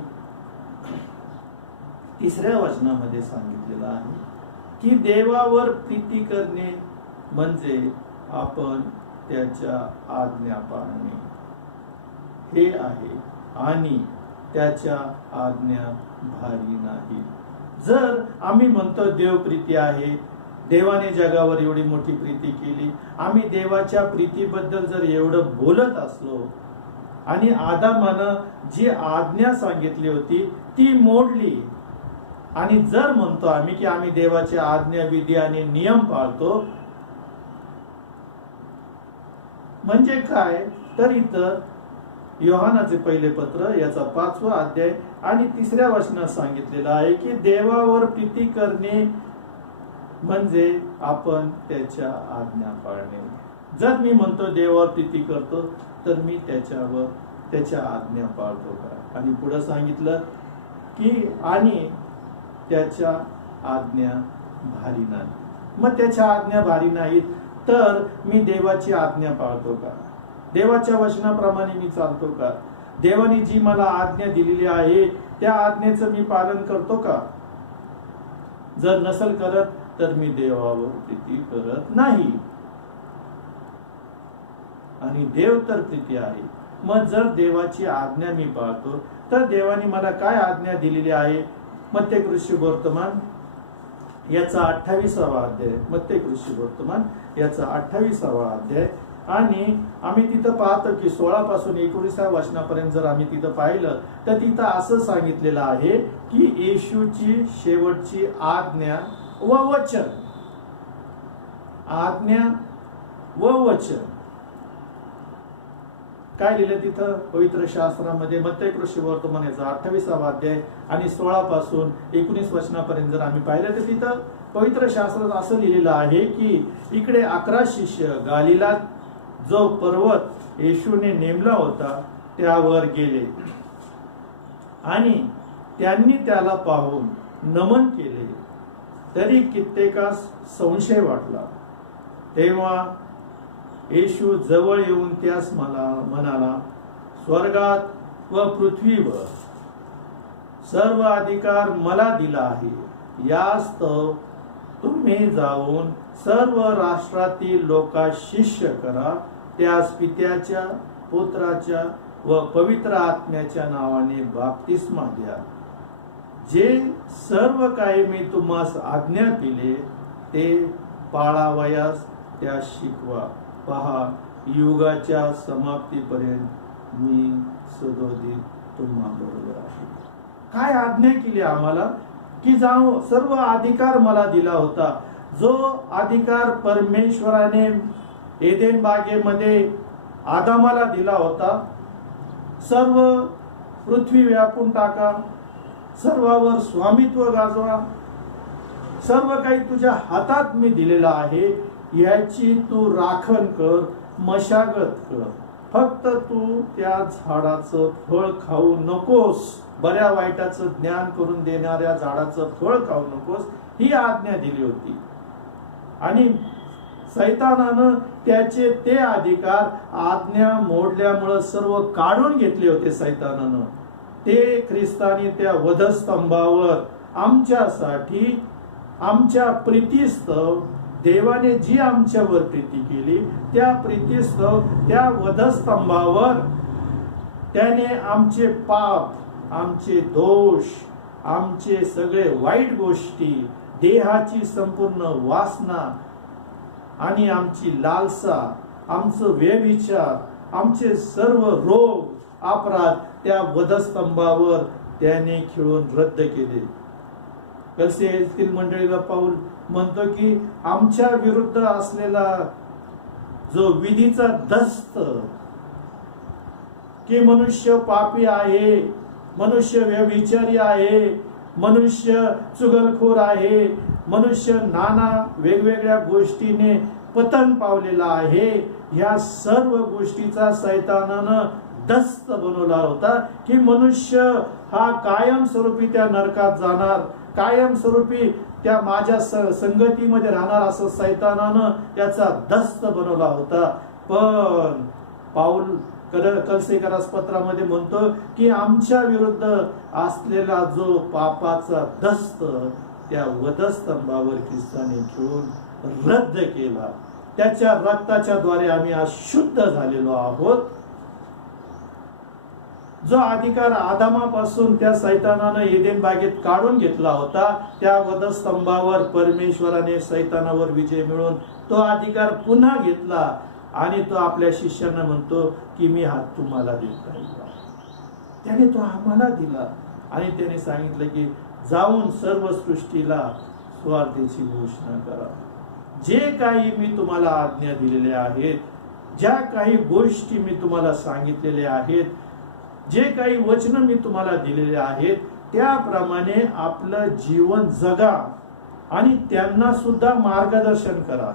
3ऱ्या वचनामध्ये सांगितलेलं आहे की देवावर प्रीती करणे म्हणजे आपण त्याच्या आज्ञा पाळणे हे आहे, आणि त्याच्या आज्ञा भारी नाही. जर आम्ही म्हणतो देव प्रीती आहे, देवाने जगावर एवढी मोठी प्रीती केली, आम्ही देवाच्या प्रीतीबद्दल जर एवढं बोलत असलो आणि आदामानं जी आज्ञा सांगितली होती ती मोडली, आणि जर म्हणतो आम्ही की आम्ही देवाच्या आज्ञा विधी आणि नियम पाळतो, म्हणजे काय? तर इथं योहानाचे पहिले पत्र याचा 5वा अध्याय आणि 3ऱ्या वचनात सांगितलेलं आहे की देवावर प्रीती करणे म्हणजे आपण त्याच्या आज्ञा पाळणे. जर मी म्हणतो देवावर प्रीती करतो तर मी त्याच्या आज्ञा पाळतो का? आणि पुढे सांगितलं की आणि त्याच्या आज्ञा भारी नाही. मग त्याच्या आज्ञा भारी नाहीत तर मी देवाची आज्ञा पाळतो का? देवाच्या वचनाप्रमाणे मी चालतो का? देवाने जी मला आज्ञा दिलेली आहे त्या आज्ञेचं मी पालन करतो का? जर नसल करत तर मी देवावर प्रीती करत नाही. आणि देव तर प्रीती आहे. मग जर देवाची आज्ञा मी पाळतो तर देवाने मला काय आज्ञा दिलेली आहे? मत्तेक ऋषिवर्तमान याचा 28वा अध्याय, मत्तेक ऋषिवर्तमान याचा 28वा अध्याय, आणि आम्ही तिथं पाहतो की 16 पासून 19व्या वचनापर्यंत जर आम्ही तिथं पाहिलं तर तिथं असं सांगितलेलं आहे की येशूची शेवटची आज्ञा व वचन, आज्ञा व वचन काय लिहिलं तिथं पवित्र शास्त्रामध्ये? मत्तेक ऋषिवर्तमान याचा 28वा अध्याय आणि 16 पासून 19 वचनापर्यंत जर आम्ही पाहिलं तर तिथं पवित्र शास्त्रात असं लिहिलेलं आहे की इकडे 11 शिष्य गालिला जो पर्वत येशूने नेमला होता त्यावर गेले आणि त्यांनी त्याला पाहून नमन केले. तरी कित्येकास संशय वाटला. तेव्हा येशू जवळ येऊन त्यास म्हणाला, स्वर्गात व पृथ्वीवर सर्व अधिकार मला दिला आहे. यास्तव तुम्ही जाऊन सर्व राष्ट्रातील लोकांस शिष्य करा, त्यास पित्याच्या, पुत्राच्या व पवित्र आत्म्याच्या नावाने बाप्तिस्मा द्या. जे सर्व काही मी तुम्हास आज्ञा दिले ते पाळावयास त्या शिकवा. पहा, युगाच्या समाप्तीपर्यंत मी सदोदित तुम्हा बरोबर आहे. काय आज्ञा केली आम्हाला? की जाऊ सर्व अधिकार मला दिला होता. जो अधिकार परमेश्वराने एदेन बागेमध्ये आदामाला दिला होता, सर्व पृथ्वी व्यापून टाका, सर्वावर स्वामित्व गाजवा, सर्व काही तुझ्या हातात मी दिलेलं आहे, याची तू राखण कर, मशागत कर. फक्त तू त्या झाडाचं फळ खाऊ नकोस, बऱ्या वाईटाचं ज्ञान करून देणाऱ्या झाडाचं फळ खाऊ नकोस, ही आज्ञा दिली होती. आणि सैतानानं त्याचे ते अधिकार आज्ञा मोडल्यामुळे सर्व काढून घेतले होते. सैतानानं ते ख्रिस्तानी त्या वधस्तंभावर आमच्यासाठी, आमच्या प्रीतीस्तव देवाने जी आमच्यावर प्रीती केली त्या प्रीतीस्तव त्या वधस्तंभावर त्याने आमचे पाप आमचे दोष, आमचे सगळे वाईट गोष्टी, देहाची संपूर्ण वासना आणि आमची लालसा, आमचं व्यभिचार, आमचे सर्व रोग, अपराध त्या वधस्तंभावर त्याने खिळून रद्द केले. कलसेतील मंडळीला पाऊल म्हणतो की आमच्या विरुद्ध असलेला जो विधीचा दस्त, की मनुष्य पापी आहे, मनुष्य व्यभिचारी आहे, मनुष्य चुगलखोर आहे, मनुष्य नाना वेगवेगळ्या गोष्टीने पतन पावलेला आहे, ह्या सर्व गोष्टीचा सैतानानं दस्त बनवला होता की मनुष्य हा कायमस्वरूपी त्या नरकात जाणार, कायमस्वरूपी त्या माझ्या संगतीमध्ये राहणार, असं सैतानानं त्याचा दस्त बनवला होता. पण पाऊल कलसेकरास पत्रामध्ये म्हणतो की आमच्या विरुद्ध असलेला जो पापाचा दस्त त्या वधस्तंभावर ख्रिस्ताने घेऊन रद्द केला. त्याच्या रक्ताच्या द्वारे आम्ही आज शुद्ध झालेलो आहोत. जो अधिकार आदामापासून त्या सैतानानं एदेन बागेत काढून घेतला होता, त्या वधस्तंभावर परमेश्वराने सैतानावर विजय मिळवून तो अधिकार पुन्हा घेतला आणि तो आपल्या शिष्यांना म्हणतो की मी हा तुम्हाला देत आहे. त्याने तो आम्हाला दिला आणि त्याने सांगितलं की जाऊन सर्व सृष्टीला स्वार्थेची घोषणा करा. जे काही मी तुम्हाला आज्ञा दिलेल्या आहेत, ज्या काही गोष्टी मी तुम्हाला सांगितलेल्या आहेत, जे काही वचन मी तुम्हाला दिलेले आहेत, त्याप्रमाणे आपलं जीवन जगा आणि त्यांना सुद्धा मार्गदर्शन करा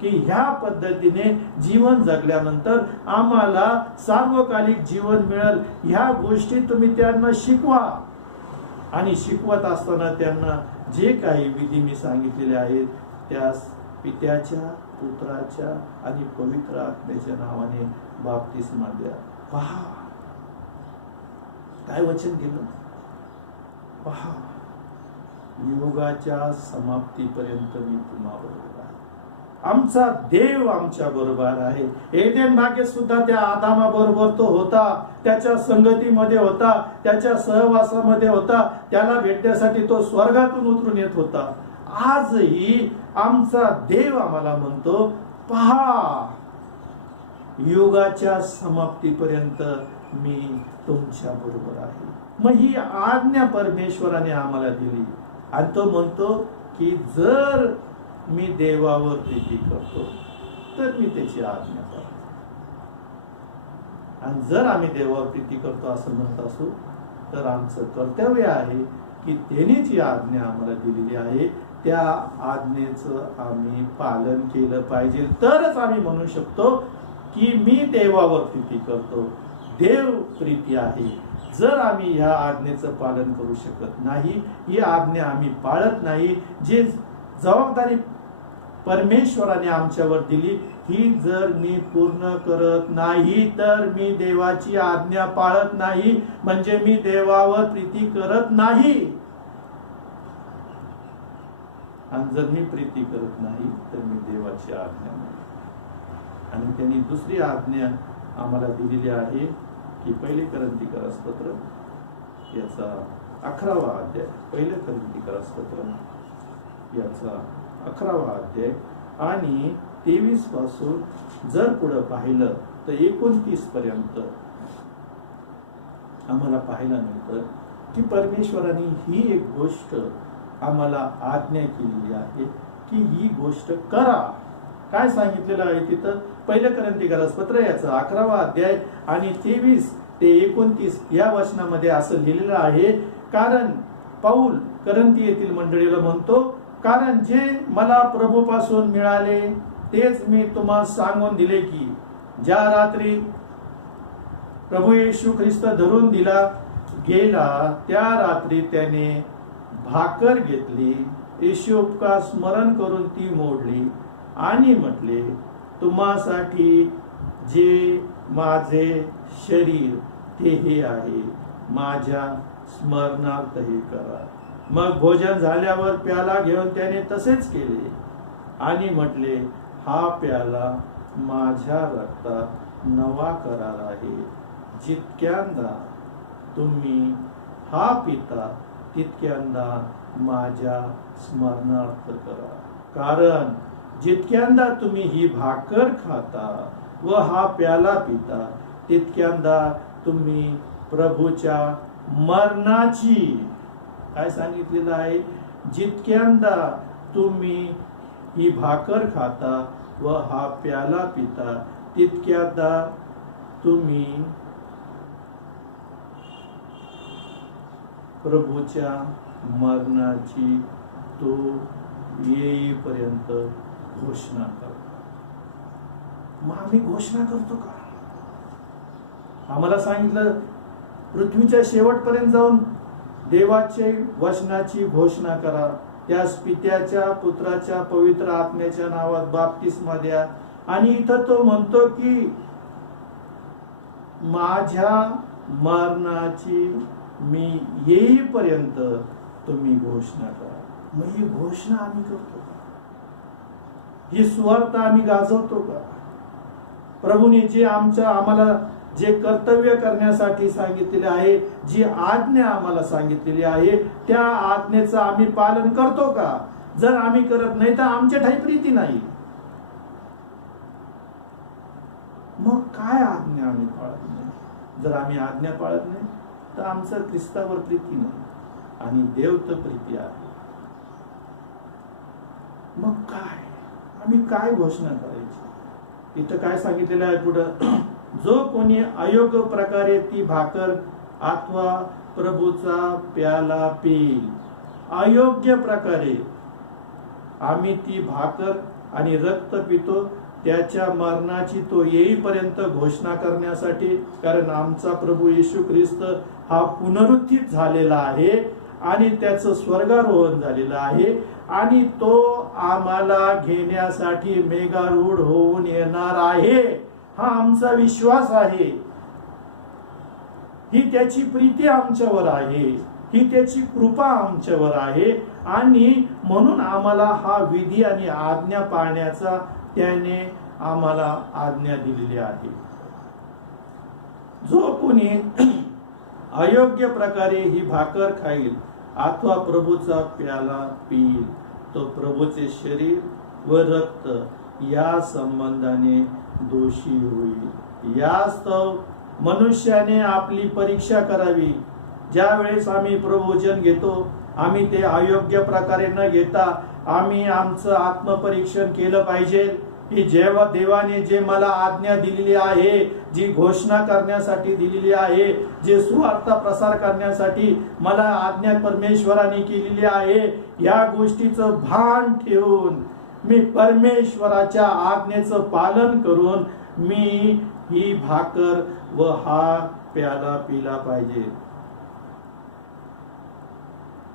की ह्या पद्धतीने जीवन जगल्यानंतर आम्हाला सार्वकालिक जीवन मिळेल. ह्या गोष्टी तुम्ही त्यांना शिकवा आणि शिकवत असताना त्यांना जे काही विधी मी सांगितलेले आहेत त्यास पित्याच्या, पुत्राच्या आणि पवित्र आत्म्याच्या नावाने बाप्तिस्मा द्या. पहा काय वचन केलं, पहा युगाच्या समाप्तीपर्यंत मी तुम्हाबरोबर आहे. आमचा देव आमच्या बरोबर आहे. एदेन बागेत सुद्धा त्या आदामाबरोबर तो होता, त्याच्या संगतीमध्ये होता, त्याच्या सहवासामध्ये होता, त्याला भेटण्यासाठी तो स्वर्गातून उतरून येत होता. आजही आमचा देव आम्हाला म्हणतो पहा युगाच्या समाप्तीपर्यंत मी तुमच्या बरोबर आहे. मग ही आज्ञा परमेश्वराने आम्हाला दिली आणि तो म्हणतो की जर मी देवावर प्रीती करतो तर मी त्याची आज्ञा पाळतो. आणि जर आम्ही देवावर प्रीती करतो असं म्हणत असू तर आमचं कर्तव्य आहे की त्याने जी आज्ञा आम्हाला दिलेली आहे त्या आज्ञेचं आम्ही पालन केलं पाहिजे. तरच आम्ही म्हणू शकतो की मी देवावर प्रीती करतो, देव प्रीती आहे. जर आम्ही ह्या आज्ञेचं पालन करू शकत नाही, ही आज्ञा आम्ही पाळत नाही, जी जबाबदारी परमेश्वराने आमच्यावर दिली ही जर मी पूर्ण करत नाही तर मी देवाची आज्ञा पाळत नाही, म्हणजे मी देवावर प्रीती करत नाही. आणि जर मी प्रीती करत नाही तर मी देवाची आज्ञा नाही. आणि त्यांनी दुसरी आज्ञा आम्हाला दिलेली आहे की पहिले करंथीकरास पत्र याचा 11वा अध्याय, पहिले करंथीकरास पत्र याचा 11वा अध्याय आणि 23 पासून जर पुढे पाहिलं तर 29 पर्यंत आम्हाला पाहायला मिळतं की परमेश्वराने ही एक गोष्ट आम्हाला आज्ञा केलेली आहे की ही गोष्ट करा. काय सांगितलेलं आहे तिथं, पहिलं करंथीकरास पत्र याचा 11वा अध्याय आणि 23 ते 29 या वचनामध्ये असं लिहिलेलं आहे. कारण पाऊल करंथी येथील मंडळीला म्हणतो, कारण जे मला प्रभूपासून मिळाले तेच मी तुम्हाला सांगून दिले की ज्या रात्री प्रभू येशू ख्रिस्त धरून दिला गेला त्या रात्री त्याने भाकर घेतली, येशूपका स्मरण करून ती मोडली आणि म्हटले, तुम्हासाठी जे माझे शरीर ते हे आहे, माझ्या स्मरणार्थ हे करा. मग भोजन झाल्यावर प्याला घेऊन त्याने तसेच केले आणि म्हटले, हा प्याला माझ्या रक्तात नवा करार आहे. जितक्यांदा तुम्ही हा पिता तितक्यांदा माझ्या स्मरणार्थ करा. कारण जितक्यांदा तुम्ही ही भाकर खाता व हा प्याला पिता तितक्यांदा तुम्ही प्रभूच्या मरणाची, काय सांगितलेलं आहे, जितक्यांदा तुम्ही ही भाकर खाता व हा प्याला पिता तितक्यांदा तुम्ही प्रभूच्या मरणाची तो येईपर्यंत घोषणा करतो. मग आम्ही घोषणा करतो का? आम्हाला सांगितलं पृथ्वीच्या शेवटपर्यंत जाऊन देवाचे वचनाची घोषणा करा, त्यास पित्याच्या पुत्राच्या पवित्र आत्म्याच्या नावात बाप्तिस्मा द्या. आणि इथं तो म्हणतो की माझ्या मरणाची मी येईपर्यंत तुम्ही घोषणा करा. मग ही घोषणा आम्ही करतो का? ही सुवार्ता आम्ही गाजवतो का? प्रभूने जे आम्हाला जे कर्तव्य करण्यासाठी सांगितलेले आहे, जी आज्ञा आम्हाला सांगितलेली आहे, त्या आज्ञेचं आम्ही पालन करतो का? जर आम्ही करत नाही तर आमच्या ठाई प्रीती नाही. मग काय आज्ञा आम्ही पाळत नाही? जर आम्ही आज्ञा पाळत नाही तर आमचं ख्रिस्तावर प्रीती नाही आणि देव तर प्रीती आहे. मग काय आम्ही काय घोषणा करायची? इथं काय सांगितलेलं आहे पुढं, जो कोणी अयोग्य प्रकारे ती भाकर अथवा प्रभूचा प्याला पिईल. अयोग्य प्रकारे आम्ही ती भाकर आणि रक्त पितो त्याच्या मरणाची तो येईपर्यंत घोषणा करण्यासाठी. कारण आमचा प्रभू येशू ख्रिस्त हा पुनरुत्थित झालेला आहे आणि त्याचं स्वर्गारोहण झालेलं आहे आणि तो आम्हाला घेण्यासाठी मेघारूढ होऊन येणार आहे. हा आमचा विश्वास आहे. ही त्याची प्रीती आमच्यावर आहे, ही त्याची कृपा आमच्यावर आहे आणि म्हणून आम्हाला हा विधी आणि आज्ञा पाळण्याचा त्याने आम्हाला आज्ञा दिलेली आहे. जो कोणी अयोग्य प्रकारे ही भाकर खाईल अथवा प्रभूचा प्याला पिईल तो प्रभूचे शरीर व रक्त या संबंधाने दोषी होईल. यास्तव मनुष्याने आपली परीक्षा करावी. ज्या वेळेस आम्ही प्रभोजन घेतो आम्ही ते अयोग्य प्रकारे न घेता आम्ही आमचं आत्मपरीक्षण केलं पाहिजे की जेव्हा देवाने जे मला आज्ञा दिलेली आहे, जी घोषणा करण्यासाठी दिलेली आहे, जे सुवार्ता प्रसार करण्यासाठी मला आज्ञा परमेश्वराने केलेली आहे, या गोष्टीचं भान ठेवून मी परमेश्वराच्या आज्ञेचं पालन करून मी ही भाकर व हा प्याला पिला पाहिजे.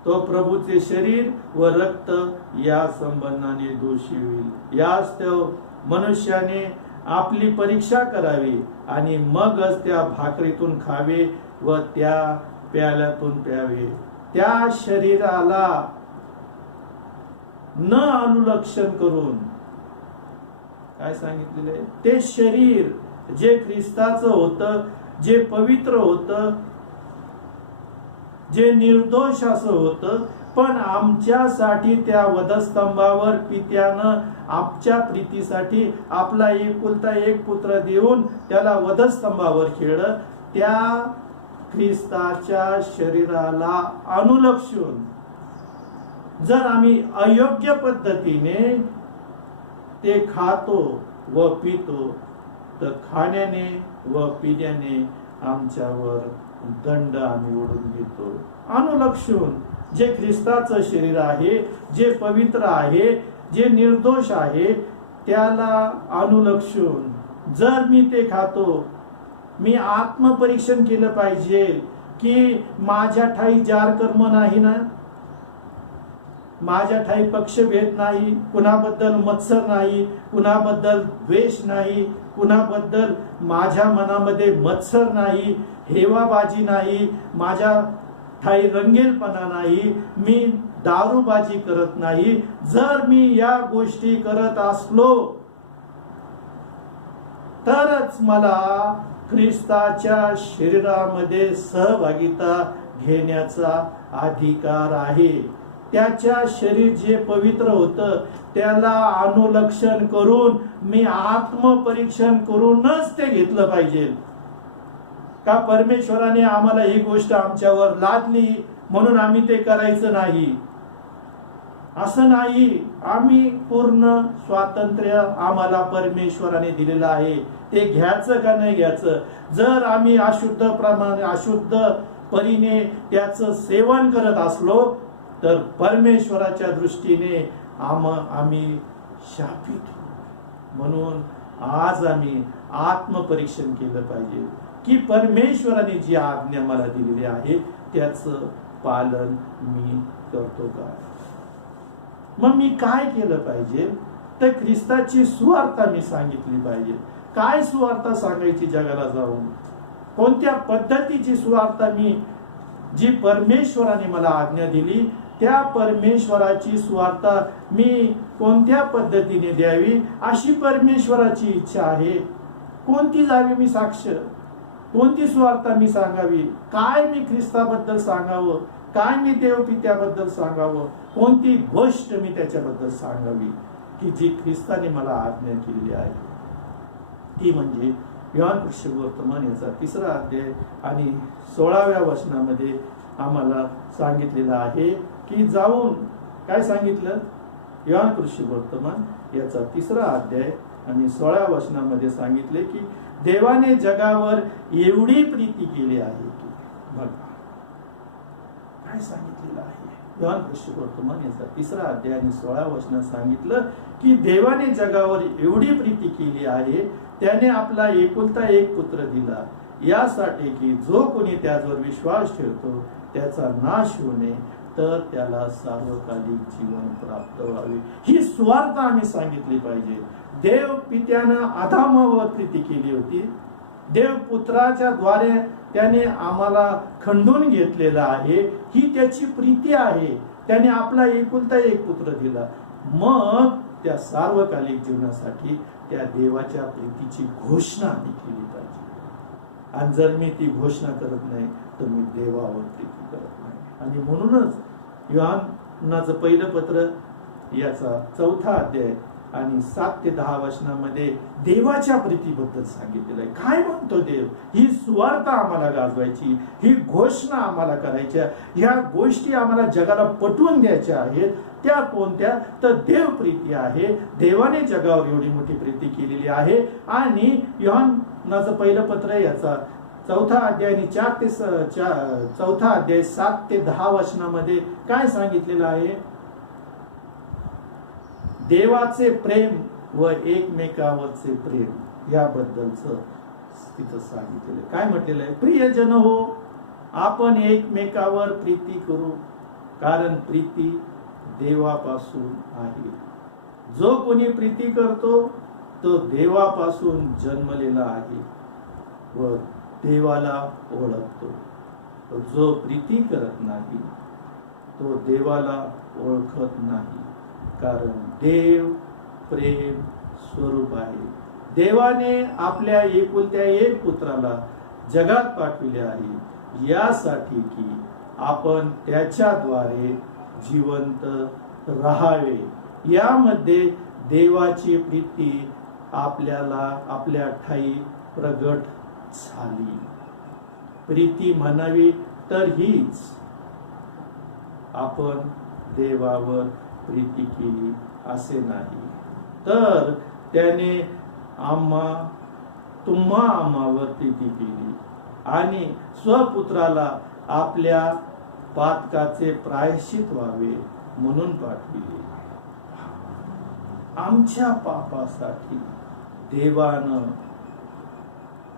तो प्रभूचे शरीर व रक्त या संबंधाने दोषी होईल. यास्तव मनुष्याने आपली परीक्षा करावी आणि मगच त्या भाकरीतून खावे व त्या प्याल्यातून प्यावे. त्या शरीराला न अनुलक्षण करून, काय सांगितलेलं आहे, ते शरीर जे ख्रिस्ताचं होतं, जे पवित्र होतं, जे निर्दोष असं होतं, पण आमच्यासाठी त्या वधस्तंभावर पित्यानं आमच्या प्रीतीसाठी आपला एकुलता एक पुत्र देऊन त्याला वधस्तंभावर खेळलं. त्या ख्रिस्ताच्या शरीराला अनुलक्षून जर आम्ही अयोग्य पद्धतीने ते खातो व पितो तर खाण्याने व पिण्याने आमच्यावर दंड आम्ही ओढून घेतो. अनुलक्षून जे ख्रिस्ताचं शरीर आहे, जे पवित्र आहे, जे निर्दोष आहे, त्याला अनुलक्षून जर मी ते खातो, मी आत्मपरीक्षण केलं पाहिजे की माझ्या ठाई जार कर्म नाही ना, माझ्या ठाई पक्षभेद नाही, कुणाबद्दल मत्सर नाही, कुणाबद्दल द्वेष नाही, कुणाबद्दल माझ्या मनामध्ये मत्सर नाही, हेवाबाजी नाही, माझ्या ठाई रंगेलपणा नाही, मी दारूबाजी करत नाही. जर मी या गोष्टी करत असलो तरच मला ख्रिस्ताच्या शरीरामध्ये सहभागिता घेण्याचा अधिकार आहे. त्याच्या शरीर जे पवित्र होतं त्याला अनुलक्षण करून मी आत्मपरीक्षण करूनच ते घेतलं पाहिजे. का परमेश्वराने आम्हाला ही गोष्ट आमच्यावर लादली म्हणून आम्ही ते करायचं नाही, असं नाही. आम्ही पूर्ण स्वातंत्र्य आम्हाला परमेश्वराने दिलेलं आहे. ते घ्यायचं का नाही घ्यायचं. जर आम्ही अशुद्ध परीने त्याचं सेवन करत असलो तर परमेश्वराच्या दृष्टीने आम्ही शापित होऊ. म्हणून आज आम्ही आत्मपरीक्षण केलं पाहिजे की परमेश्वराने जी आज्ञा मला दिलेली आहे त्याचं पालन मी करतो का. मग मी काय केलं पाहिजे तर ख्रिस्ताची सुवार्ता मी सांगितली पाहिजे. काय सुवार्ता सांगायची जगाला जाऊन, कोणत्या पद्धतीची सुवार्ता मी जी परमेश्वराने मला आज्ञा दिली त्या परमेश्वराची सुवार्ता मी कोणत्या पद्धतीने द्यावी अशी परमेश्वराची इच्छा आहे. कोणती जावी मी साक्ष, कोणती सुवार्ता मी सांगावी, काय मी ख्रिस्ताबद्दल सांगावं, काय मी देवपित्याबद्दल सांगावं, कोणती गोष्ट मी त्याच्याबद्दल सांगावी की जी ख्रिस्ताने मला आज्ञा केलेली आहे. ती म्हणजे योहान वर्तमान याचा 3रा अध्याय आणि 16व्या वचनामध्ये आम्हाला सांगितलेलं आहे की जाऊन काय सांगितलं. योहान वर्तमान याचा 3रा अध्याय आणि 16व्या वचनामध्ये सांगितले की देवाने जगावर एवढी प्रीती केली आहे की बघा काय सांगितलेलं आहे. योहान वर्तमान याचा 3रा अध्याय आणि 16व्या वचनात सांगितलं की देवाने जगावर एवढी प्रीती केली आहे त्याने आपला एकुलता एक पुत्र दिला यासाठी की जो कोणी त्यावर विश्वास ठेवतो त्याचा नाश होऊ नये तर त्याला सार्वकालिक जीवन प्राप्त व्हावे. ही सुवार्ता आम्ही सांगितली पाहिजे. देव पित्यानं आदामावर प्रीती केली होती. देव पुत्राच्या द्वारे त्याने आम्हाला खंडून घेतलेलं आहे. ही त्याची प्रीती आहे. त्याने आपला एकुलता एक पुत्र दिला. मग त्या सार्वकालिक जीवनासाठी त्या देवाच्या प्रीतीची घोषणा आम्ही केली पाहिजे. आणि जर मी ती घोषणा करत नाही तर मी देवावर प्रीती करत नाही. आणि म्हणूनच योहानाचं पहिलं पत्र याचा 4था अध्याय आणि 7 ते 10 वचनामध्ये देवाच्या प्रीतीबद्दल सांगितलेलं आहे. काय म्हणतो देव, ही सुवार्ता आम्हाला गाजवायची, ही घोषणा आम्हाला करायच्या, ह्या गोष्टी आम्हाला जगाला पटवून द्यायच्या आहेत. त्या कोणत्या तर देव प्रीती आहे. देवाने जगावर एवढी मोठी प्रीती केलेली आहे. आणि योहानाचं पहिलं पत्र याचा 4था अध्याय आणि 4था अध्याय 7 ते 10 वचनामध्ये काय सांगितलेलं आहे. देवाचे प्रेम व एकमेकावरचे प्रेम याबद्दलच तिथं सांगितलेलं. काय म्हटलेलं आहे, प्रियजन हो आपण एकमेकावर प्रीती करू कारण प्रीती देवापासून आहे. जो कोणी प्रीती करतो तो देवापासून जन्मलेला आहे व देवाला ओळखतो. जो प्रीती करत नाही तो देवाला ओळखत नाही कारण देव प्रेम स्वरूप आहे. देवाने आपल्या एकुलत्या एक पुत्राला जगात पाठविले आहे यासाठी की आपण त्याच्याद्वारे जिवंत राहावे. यामध्ये देवाची प्रीती आपल्याला आपल्या ठाई प्रगट झाली. प्रीती म्हणावी तर हीच आपण देवावर प्रीती केली असे नाही तर त्याने तुम्हा आम्हावर प्रीती केली आणि स्वपुत्राला आपल्या पातकाचे प्रायश्चित व्हावे म्हणून पाठविले. आमच्या पापासाठी देवानं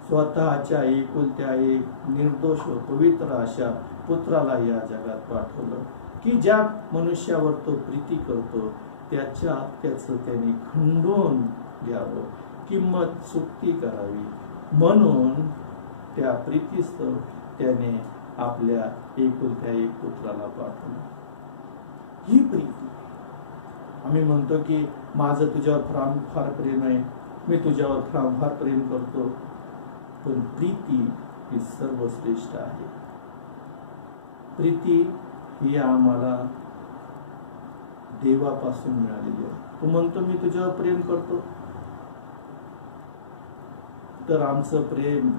स्वतःच्या एकुलत्या एक निर्दोष व पवित्र अशा पुत्राला या जगात पाठवलं की ज्या मनुष्यावर तो प्रीती करतो त्याचं त्याने खंडून घ्यावं, किंमत चुकती करावी. म्हणून त्या प्रीतीस्तव त्याने आपल्या एकुलत्या एक पुत्राला पाठवलं. ही प्रीती आम्ही म्हणतो की माझं तुझ्यावर फार प्रेम आहे, मी तुझ्यावर फार प्रेम करतो. पण प्रीती ही सर्वश्रेष्ठ आहे. प्रीती ही आम्हाला देवापासून मिळालेली आहे. तू म्हणतो मी तुझ्यावर प्रेम करतो, तर आमचं प्रेम,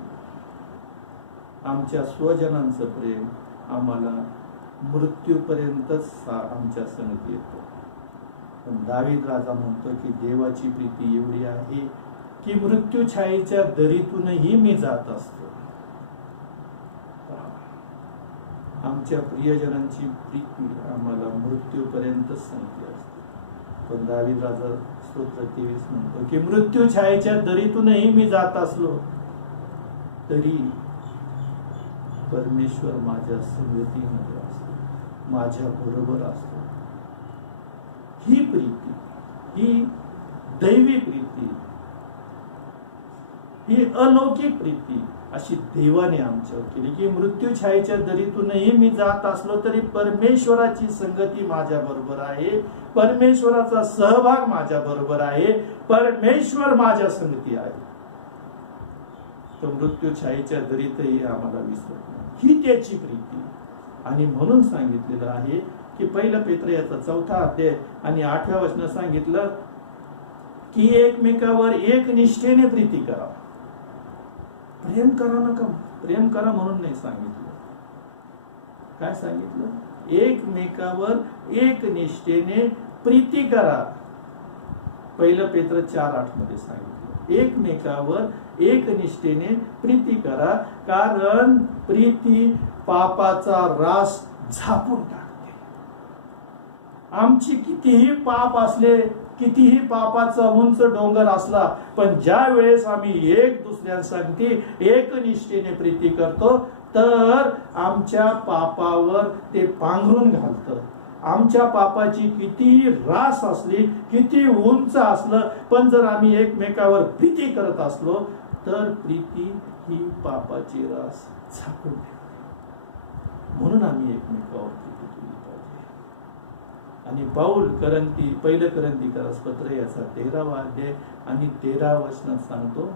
आमच्या स्वजनांचं प्रेम आम्हाला मृत्यूपर्यंतच आमच्या संगती येतो. पण दावीद राजा म्हणतो की देवाची प्रीती एवढी आहे की मृत्यू छायेच्या दरीतूनही मी जात असतो. आमच्या प्रियजनांची प्रीती आम्हाला मृत्यूपर्यंत संगती असते. पण दावीद राजा स्तोत्र 23 म्हणतो की मृत्यू छायेच्या दरीतूनही मी जात असलो तरी परमेश्वर माझ्या संगतीमध्ये असतो, माझ्या बरोबर असतो. ही प्रीती, ही दैवी प्रीती, ही अलौकिक प्रीती अशी देवाने आमच्यावर केली की मृत्यू छायेच्या दरीतूनही मी जात असलो तरी परमेश्वराची संगती माझ्या बरोबर आहे, परमेश्वराचा सहभाग माझ्या बरोबर आहे, परमेश्वर माझ्या संगती आहे. तो मृत्यू छायेच्या दरीतही आम्हाला विसरत नाही, ही त्याची प्रीती. आणि म्हणून सांगितलेलं आहे की 1 पेत्र याचा 4 अध्याय आणि 8व्या वचनात सांगितलं की एकमेकावर एक निष्ठेने प्रीती करा. प्रेम करा नका, प्रेम करा म्हणून नाही सांगितलं. काय सांगितलं? एकमेकावर एक निष्ठेने प्रीती करा. 1 पेत्र 4:8 मध्ये सांगितलं एकमेकावर एक निष्ठेने प्रीती करा, कारण प्रीती पापाचा रास झाकून टाकते. आमची कितीही पाप असले, कितीही पापाचा उंच डोंगर असला, पण ज्या वेळेस आम्ही एक दुसऱ्यांसाठी एक निष्ठेने प्रीती करतो तर आमच्या पापावर ते पांघरून घालतं. आमच्या पापाची किती रास असली, किती उंच असलं, पण जर आम्ही एकमेकावर प्रीती करत असलो तर प्रीती ही पापाची रास झाकून ठेवते. म्हणून आम्ही एकमेकावर प्रीती केली पाहिजे. आणि पाऊल 1 करंथीकरास पत्र याचा 13वा अध्याय आणि 13 वचनात सांगतो,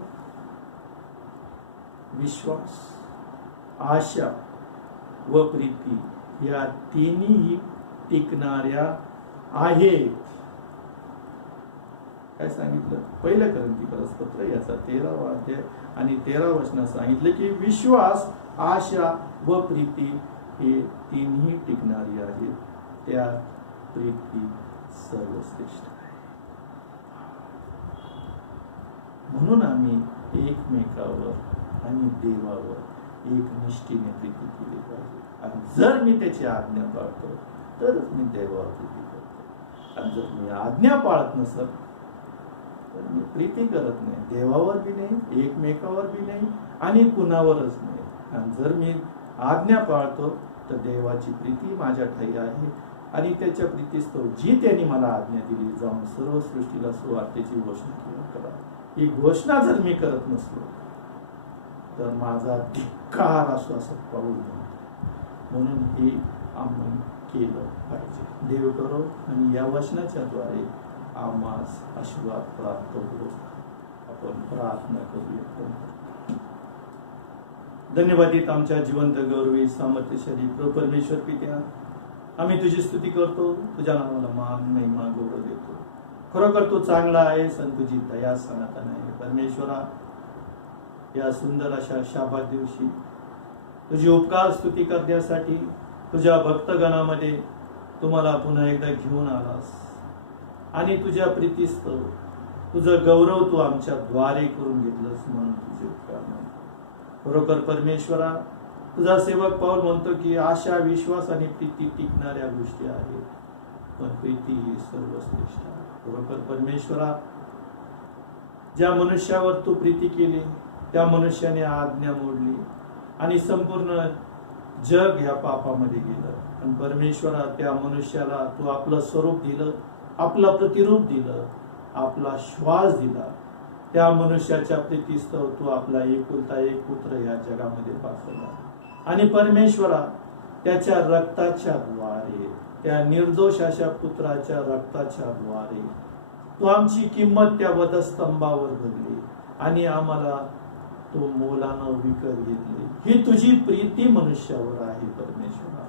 विश्वास, आशा व प्रीती या तिन्ही टिकणाऱ्या आहेत. काय सांगितलं? 1 करंथीकरास पत्र याचा 13वा अध्याय आणि 13 वचनात सांगितलं की विश्वास, आशा व प्रीती हे तिन्ही टिकणारी आहेत, त्या प्रीती सर्वश्रेष्ठ आहे. म्हणून आम्ही एकमेकावर आणि देवावर एक निष्ठेने प्रीती केली पाहिजे. आणि जर मी त्याची आज्ञा पाळतो तरच मी देवावर प्रीती करतो. आणि जर मी आज्ञा पाळत नसत तर मी प्रीती करत नाही, देवावर बी नाही, एकमेकावर बी नाही आणि कुणावरच नाही. आणि जर मी आज्ञा पाळतो तर देवाची प्रीती माझ्या ठाई आहे आणि त्याच्या प्रीतीस्तव जी त्यांनी मला आज्ञा दिली, जाऊन सर्व सृष्टीला सुवार्तेची घोषणा करा. ही घोषणा जर मी करत नसलो तर माझा धिक्कार असो असं पाऊल म्हणतो. म्हणून हे आम्ही केलं पाहिजे. देव करो आणि या वचनाच्या द्वारे आम्हास आशीर्वाद प्राप्त करू. आपण प्रार्थना करूया. धन्यवादित आमच्या जिवंत गौरवी सामर्थ्यशाली परमेश्वर पित्या, आम्ही तुझी स्तुती करतो, तुझ्या नावाला मान महिमा गौरव देतो. खरोखर तू चांगला आहेस आणि तुझी दया सनातन आहे. परमेश्वरा, या सुंदर अशा शाबात दिवशी तुझी उपकार स्तुती करण्यासाठी तुझ्या भक्तगणामध्ये तुम्हाला पुन्हा एकदा घेऊन आलास आणि तुझ्या प्रीतीस्तव तुझं गौरव तू आमच्या द्वारे करून घेतलंस, म्हणून तुझे उपकार मानतो. खरोखर परमेश्वरा, तुझा सेवक पाऊल म्हणतो की आशा, विश्वास आणि प्रीती टिकणाऱ्या गोष्टी आहेत, पण प्रीती ही सर्वश्रेष्ठ आहे. खरोखर परमेश्वरा, ज्या मनुष्यावर तू प्रीती केली त्या मनुष्याने आज्ञा मोडली आणि संपूर्ण जग ह्या पापामध्ये गेलं. आणि परमेश्वरा, त्या मनुष्याला तू आपलं स्वरूप दिलं, आपलं प्रतिरूप दिलं, आपला श्वास दिला. त्या मनुष्याच्या प्रीतीस्तव तू आपला एकुलता एक पुत्र या जगामध्ये पाठवला. आणि परमेश्वरा, त्याच्या रक्ताच्या द्वारे, त्या निर्दोष अशा पुत्राच्या रक्ताच्या द्वारे तू आमची किंमत त्या वधस्तंभावर भरली आणि आम्हाला तो मोलानं विकत घेतले. ही तुझी प्रीती मनुष्यावर आहे परमेश्वरा.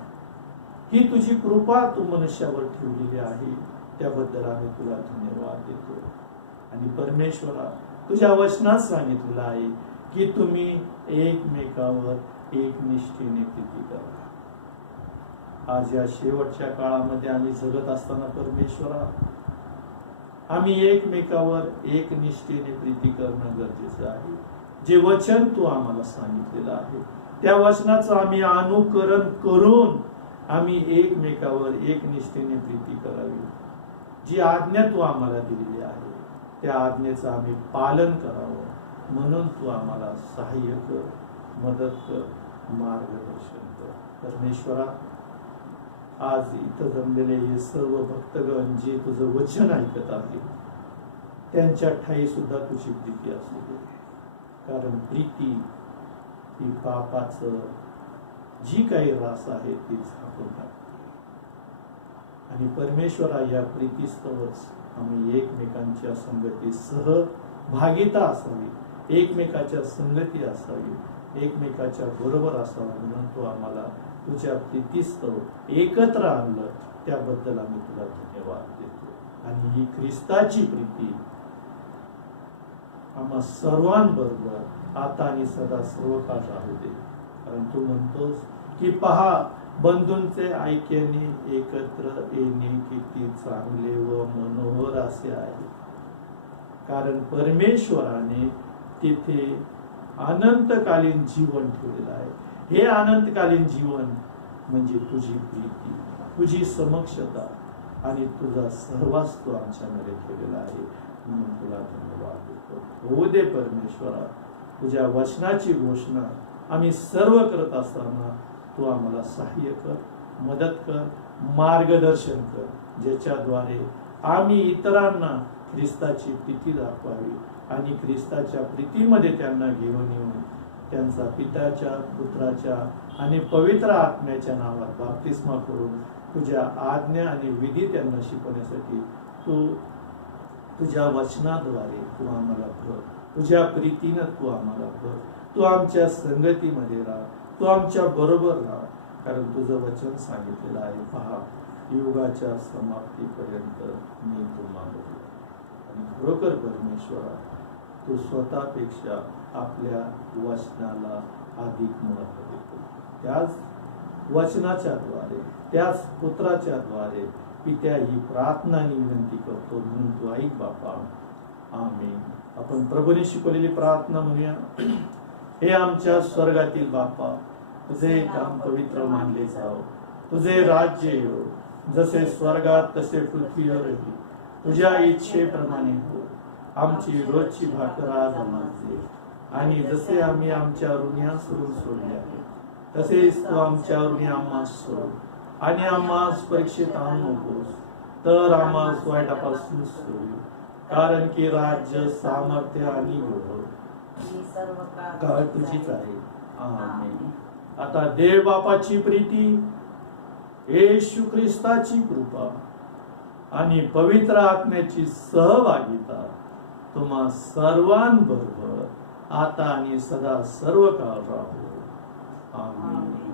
ही तुझी कृपा तू मनुष्यावर ठेवलेली आहे, त्याबद्दल आम्ही तुला धन्यवाद देतो. आणि परमेश्वरा, तुझ्या वचनात सांगितलेलं आहे की तुम्ही एकमेकावर एक निष्ठेने प्रीती करा. आज या शेवटच्या काळामध्ये आम्ही जगत असताना परमेश्वरा, आम्ही एकमेकावर एक निष्ठेने प्रीती करणं गरजेचं आहे. जे वचन तू आम्हाला सांगितलेलं आहे त्या वचनाचं आम्ही अनुकरण करून आम्ही एकमेकावर एक निष्ठेने प्रीती करावी. जी आज्ञा तू आम्हाला दिलेली आहे त्या आज्ञेचं आम्ही पालन करावं, म्हणून तू आम्हाला सहाय्य कर, मदत कर, मार्गदर्शन कर. परमेश्वरा, आज इथं जमलेले हे सर्व भक्तगण जे तुझं वचन ऐकत आहेत त्यांच्या ठाई सुद्धा तुझी प्रीती असू दे. कारण प्रीती ही पापाचं जी काही रास आहे ती झाकून टाकते. आणि परमेश्वरा, या प्रीतीस्तवच आम्ही एकमेकांच्या संगती सहभागिता असावी, एकमेकाच्या संगती असावी, एकमेकाच्या बरोबर असावं, म्हणून तू आम्हाला तुझ्या प्रीतीस्तव एकत्र आणलं, त्याबद्दल आम्ही तुला धन्यवाद देतो. आणि ही ख्रिस्ताची प्रीती आम्हा सर्वांबरोबर आता आणि सदा सर्व काळ राहू दे. कारण तू म्हणतोस की पहा, बंधूंचे ऐक्याने एकत्र येणे किती चांगले व मनोहर असे आहे. कारण परमेश्वराने तिथे अनंतकालीन जीवन ठेवलेलं आहे. हे अनंतकालीन जीवन म्हणजे तुझी प्रीती, तुझी समक्षता आणि तुझा सहवास तू आमच्यामध्ये ठेवलेला आहे, म्हणून तुला धन्यवाद देतो. होऊ दे परमेश्वरा, तुझ्या वचनाची घोषणा आम्ही सर्व करत असताना तू आम्हाला सहाय्य कर, मदत कर, मार्गदर्शन कर, ज्याच्याद्वारे आम्ही इतरांना ख्रिस्ताची प्रीती दाखवावी आणि ख्रिस्ताच्या प्रीतीमध्ये त्यांना घेऊन येऊन त्यांचा पित्याच्या, पुत्राच्या आणि पवित्र आत्म्याच्या नावात बाप्तिस्मा करून तुझ्या आज्ञा आणि विधी त्यांना शिकवण्यासाठी तू तुझ्या वचनाद्वारे तू आम्हाला भर, तुझ्या प्रीतीनं तू आम्हाला भर. तू आमच्या संगतीमध्ये राहा, तू आमच्या बरोबर राहा. कारण तुझं वचन सांगितलेलं आहे, पहा, युगाच्या समाप्तीपर्यंत मी तुम्हाला. आणि खरोखर परमेश्वरा, तू स्वतःपेक्षा आपल्या वचनाला अधिक महत्व देतो. त्याच वचनाच्या द्वारे, त्याच पुत्राच्या द्वारे पित्या ही प्रार्थना आणि विनंती करतो, म्हणून तू ऐक बापा. आमेन. आपण प्रभूने शिकवलेली प्रार्थना म्हणूया. हे आमच्या स्वर्गातील बापा, तुझे काम पवित्र मानले जाओ, तुझे राज्य येवो, जसे स्वर्गात तसे पृथ्वीवरही तुझ्या इच्छेप्रमाणे हो. आमची रोजची भाकर आज आम्हाला दे, आणि जसे आम्ही आमच्या ऋणीयांस ऋण सोडले आहे तसेच तू आमच्या ऋणी आम्हास सोड, आणि आम्हास परीक्षेत आणू नकोस, तर आम्हास वाईटापासून सोड. कारण की राज्य, सामर्थ्य आणि गौरव काळ तुझीच आहे. आमेन. आता देव बापाची प्रीती, येशू ख्रिस्ताची कृपा आणि पवित्र आत्म्याची सहभागिता तुम्हा सर्वांबरोबर आता आणि सदा सर्व काळ राहो. आमेन.